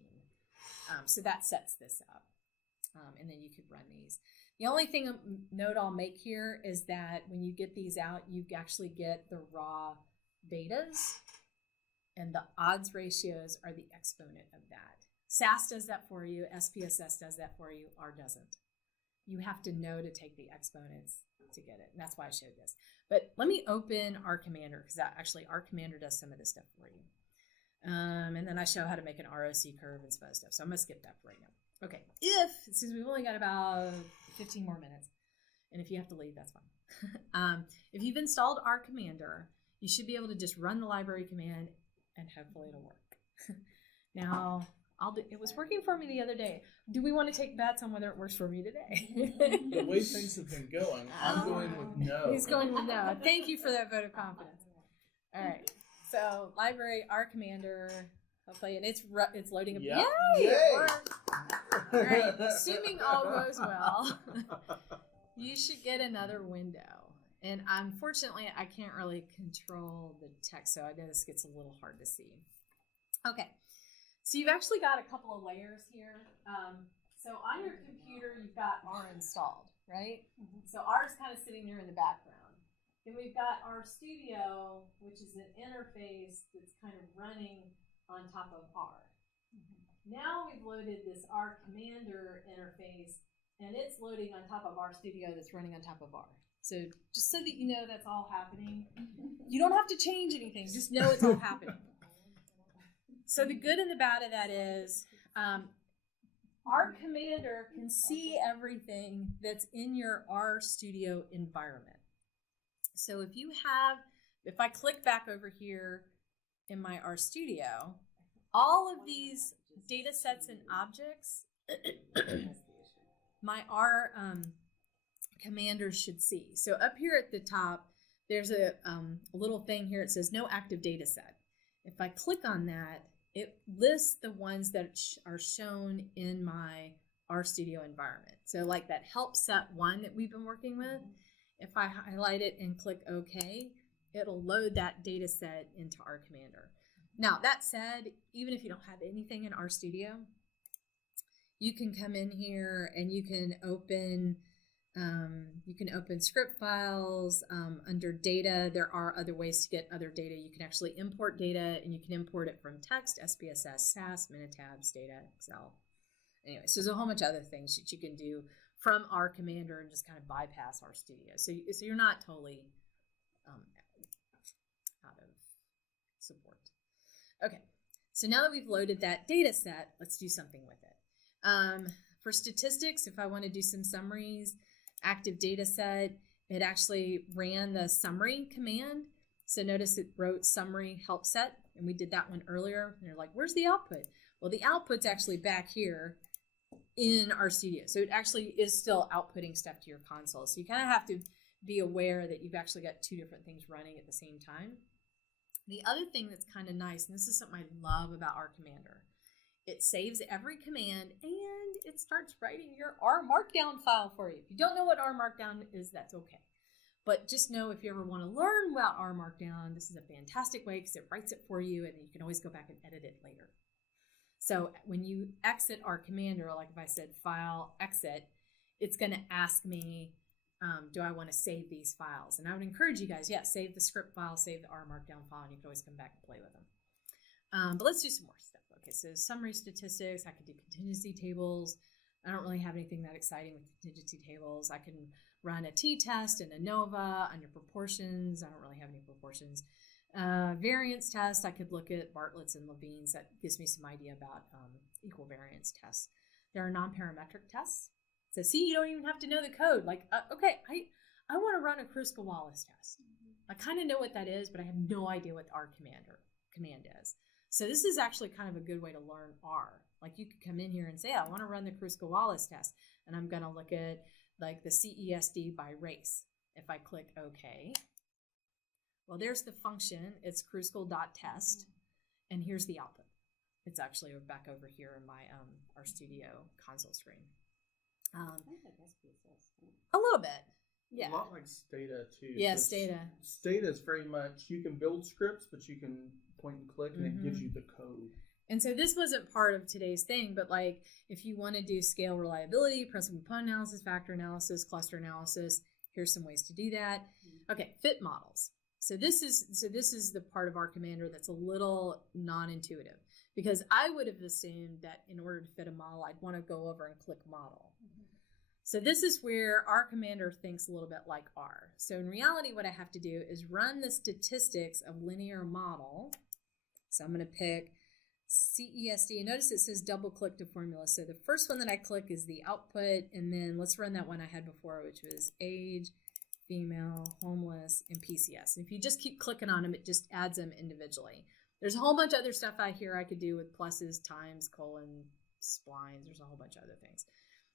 So that sets this up. And then you could run these. The only thing note I'll make here is that when you get these out, you actually get the raw betas, and the odds ratios are the exponent of that. SAS does that for you, SPSS does that for you, R doesn't. You have to know to take the exponents to get it, and that's why I showed this. But let me open R Commander, because actually R Commander does some of this stuff for you. And then I show how to make an ROC curve and some other stuff, so I'm going to skip that for right now. Okay, since we've only got about 15 more minutes, and if you have to leave, that's fine. If you've installed R Commander, you should be able to just run the library command, and hopefully it'll work. Now, it was working for me the other day. Do we want to take bets on whether it works for me today? The way things have been going, I'm going with no. He's going with no. Thank you for that vote of confidence. All right, so library R Commander. Hopefully, and it's loading up. Yep. Yay! It worked. All right, assuming all goes well, you should get another window. And unfortunately, I can't really control the text, so I know this gets a little hard to see. Okay, So you've actually got a couple of layers here. So on your computer, you've got R installed, right? So R is kind of sitting there in the background. Then we've got R Studio, which is an interface that's kind of running on top of R. Now we've loaded this R Commander interface, and it's loading on top of R Studio that's running on top of R. So just so that you know that's all happening. You don't have to change anything. Just know it's all happening. So the good and the bad of that is R Commander can see everything that's in your R Studio environment. So if I click back over here in my R Studio, all of these data sets and objects my R Commander should see. So up here at the top, there's a little thing here. It says no active data set. If I click on that, it lists the ones that are shown in my RStudio environment. So like that help set one that we've been working with, if I highlight it and click OK, it'll load that data set into R Commander. Now that said, even if you don't have anything in RStudio, you can come in here and you can open script files under data. There are other ways to get other data. You can actually import data, and you can import it from text, SPSS, SAS, Minitabs, data, Excel. Anyway, so there's a whole bunch of other things that you can do from R Commander and just kind of bypass RStudio. So you're not totally out of support. Okay, so now that we've loaded that data set, let's do something with it. For statistics, if I want to do some summaries, active data set, it actually ran the summary command. So notice it wrote summary help set, and we did that one earlier. And you're like, where's the output? Well, the output's actually back here in RStudio. So it actually is still outputting stuff to your console. So you kind of have to be aware that you've actually got two different things running at the same time. The other thing that's kind of nice, and this is something I love about R Commander, it saves every command and it starts writing your R Markdown file for you. If you don't know what R Markdown is, that's okay. But just know if you ever want to learn about R Markdown, this is a fantastic way because it writes it for you and you can always go back and edit it later. So when you exit R Commander, like if I said file, exit, it's going to ask me, do I want to save these files? And I would encourage you guys, save the script file, save the R Markdown file, and you can always come back and play with them. But let's do some more stuff. Okay, so summary statistics, I could do contingency tables. I don't really have anything that exciting with contingency tables. I can run a t-test and ANOVA under proportions. I don't really have any proportions. Variance test, I could look at Bartlett's and Levine's. That gives me some idea about equal variance tests. There are non-parametric tests. So see, you don't even have to know the code. Like, okay, I want to run a Kruskal-Wallis test. I kind of know what that is, but I have no idea what the R command is. So this is actually kind of a good way to learn R. Like you could come in here and say, I want to run the Kruskal-Wallis test, and I'm going to look at like the CESD by race. If I click OK, well, there's the function. It's Kruskal.test, and here's the output. It's actually back over here in my RStudio console screen. A little bit. Yeah. A lot like Stata too. Yeah, Stata. Stata is very much, you can build scripts, but you can point and click and it gives you the code. And so this wasn't part of today's thing, but like if you want to do scale reliability, principal component analysis, factor analysis, cluster analysis, here's some ways to do that. Okay, fit models. So this is the part of R Commander that's a little non-intuitive because I would have assumed that in order to fit a model, I'd want to go over and click model. So this is where R Commander thinks a little bit like R. So in reality, what I have to do is run the statistics of linear model. So I'm going to pick CESD. Notice it says double click to formula. So the first one that I click is the output, and then let's run that one I had before, which was age, female, homeless, and PCS. And if you just keep clicking on them, it just adds them individually. There's a whole bunch of other stuff out here I could do with pluses, times, colon, splines. There's a whole bunch of other things.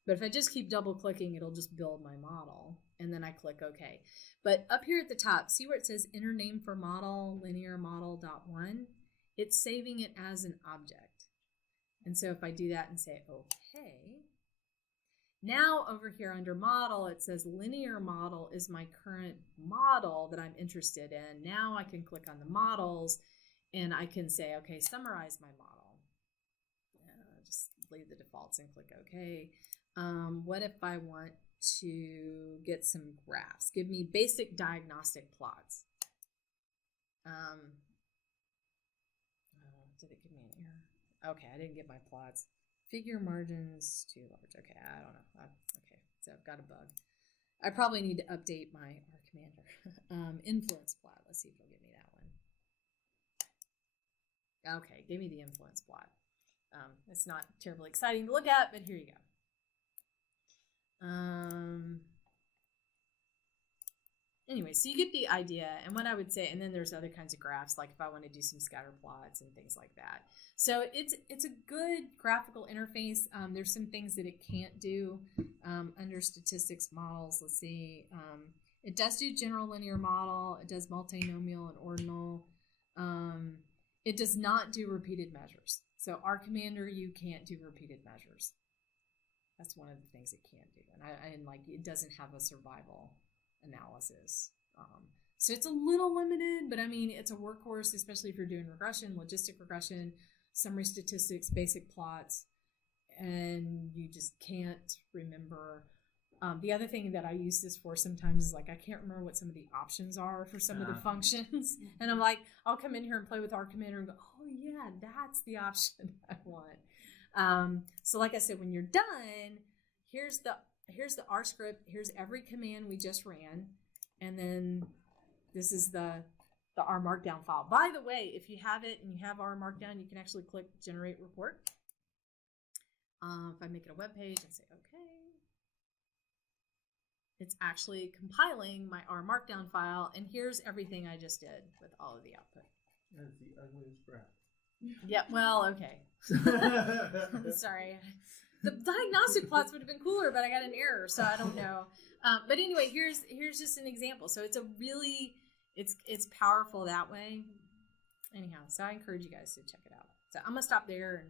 But if I just keep double clicking, it'll just build my model, and then I click OK. But up here at the top, see where it says enter name for model, linear model.1? It's saving it as an object. And so if I do that and say OK, now over here under model, it says linear model is my current model that I'm interested in. Now I can click on the models and I can say, okay, summarize my model. leave the defaults and click OK. What if I want to get some graphs? Give me basic diagnostic plots. Did it give me an error? Okay, I didn't get my plots. Figure margins too large. Okay, I don't know. Okay, so I've got a bug. I probably need to update my R commander. Influence plot. Let's see if it'll give me that one. Okay, give me the influence plot. It's not terribly exciting to look at, but here you go. Anyway, so you get the idea, and what I would say, and then there's other kinds of graphs, like if I want to do some scatter plots and things like that. So it's a good graphical interface. There's some things that it can't do under statistics models. Let's see. It does do general linear model. It does multinomial and ordinal. It does not do repeated measures. So R Commander, you can't do repeated measures. That's one of the things it can't do. And like it doesn't have a survival analysis. So it's a little limited, but I mean, it's a workhorse, especially if you're doing regression, logistic regression, summary statistics, basic plots, and you just can't remember. The other thing that I use this for sometimes is like, I can't remember what some of the options are for some of the functions. And I'm like, I'll come in here and play with R Commander and go, oh yeah, that's the option I want. So like I said, when you're done, here's the R script. Here's every command we just ran. And then this is the R Markdown file. By the way, if you have it and you have R Markdown, you can actually click Generate Report. If I make it a web page and say, okay, it's actually compiling my R Markdown file. And here's everything I just did with all of the output. That's the ugliest graph. Yeah, well, okay. Sorry. The diagnostic plots would have been cooler, but I got an error, so I don't know. But anyway, here's just an example. So it's a really, it's powerful that way. Anyhow, so I encourage you guys to check it out. So I'm going to stop there and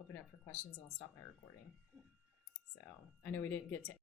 open up for questions, and I'll stop my recording. So I know we didn't get to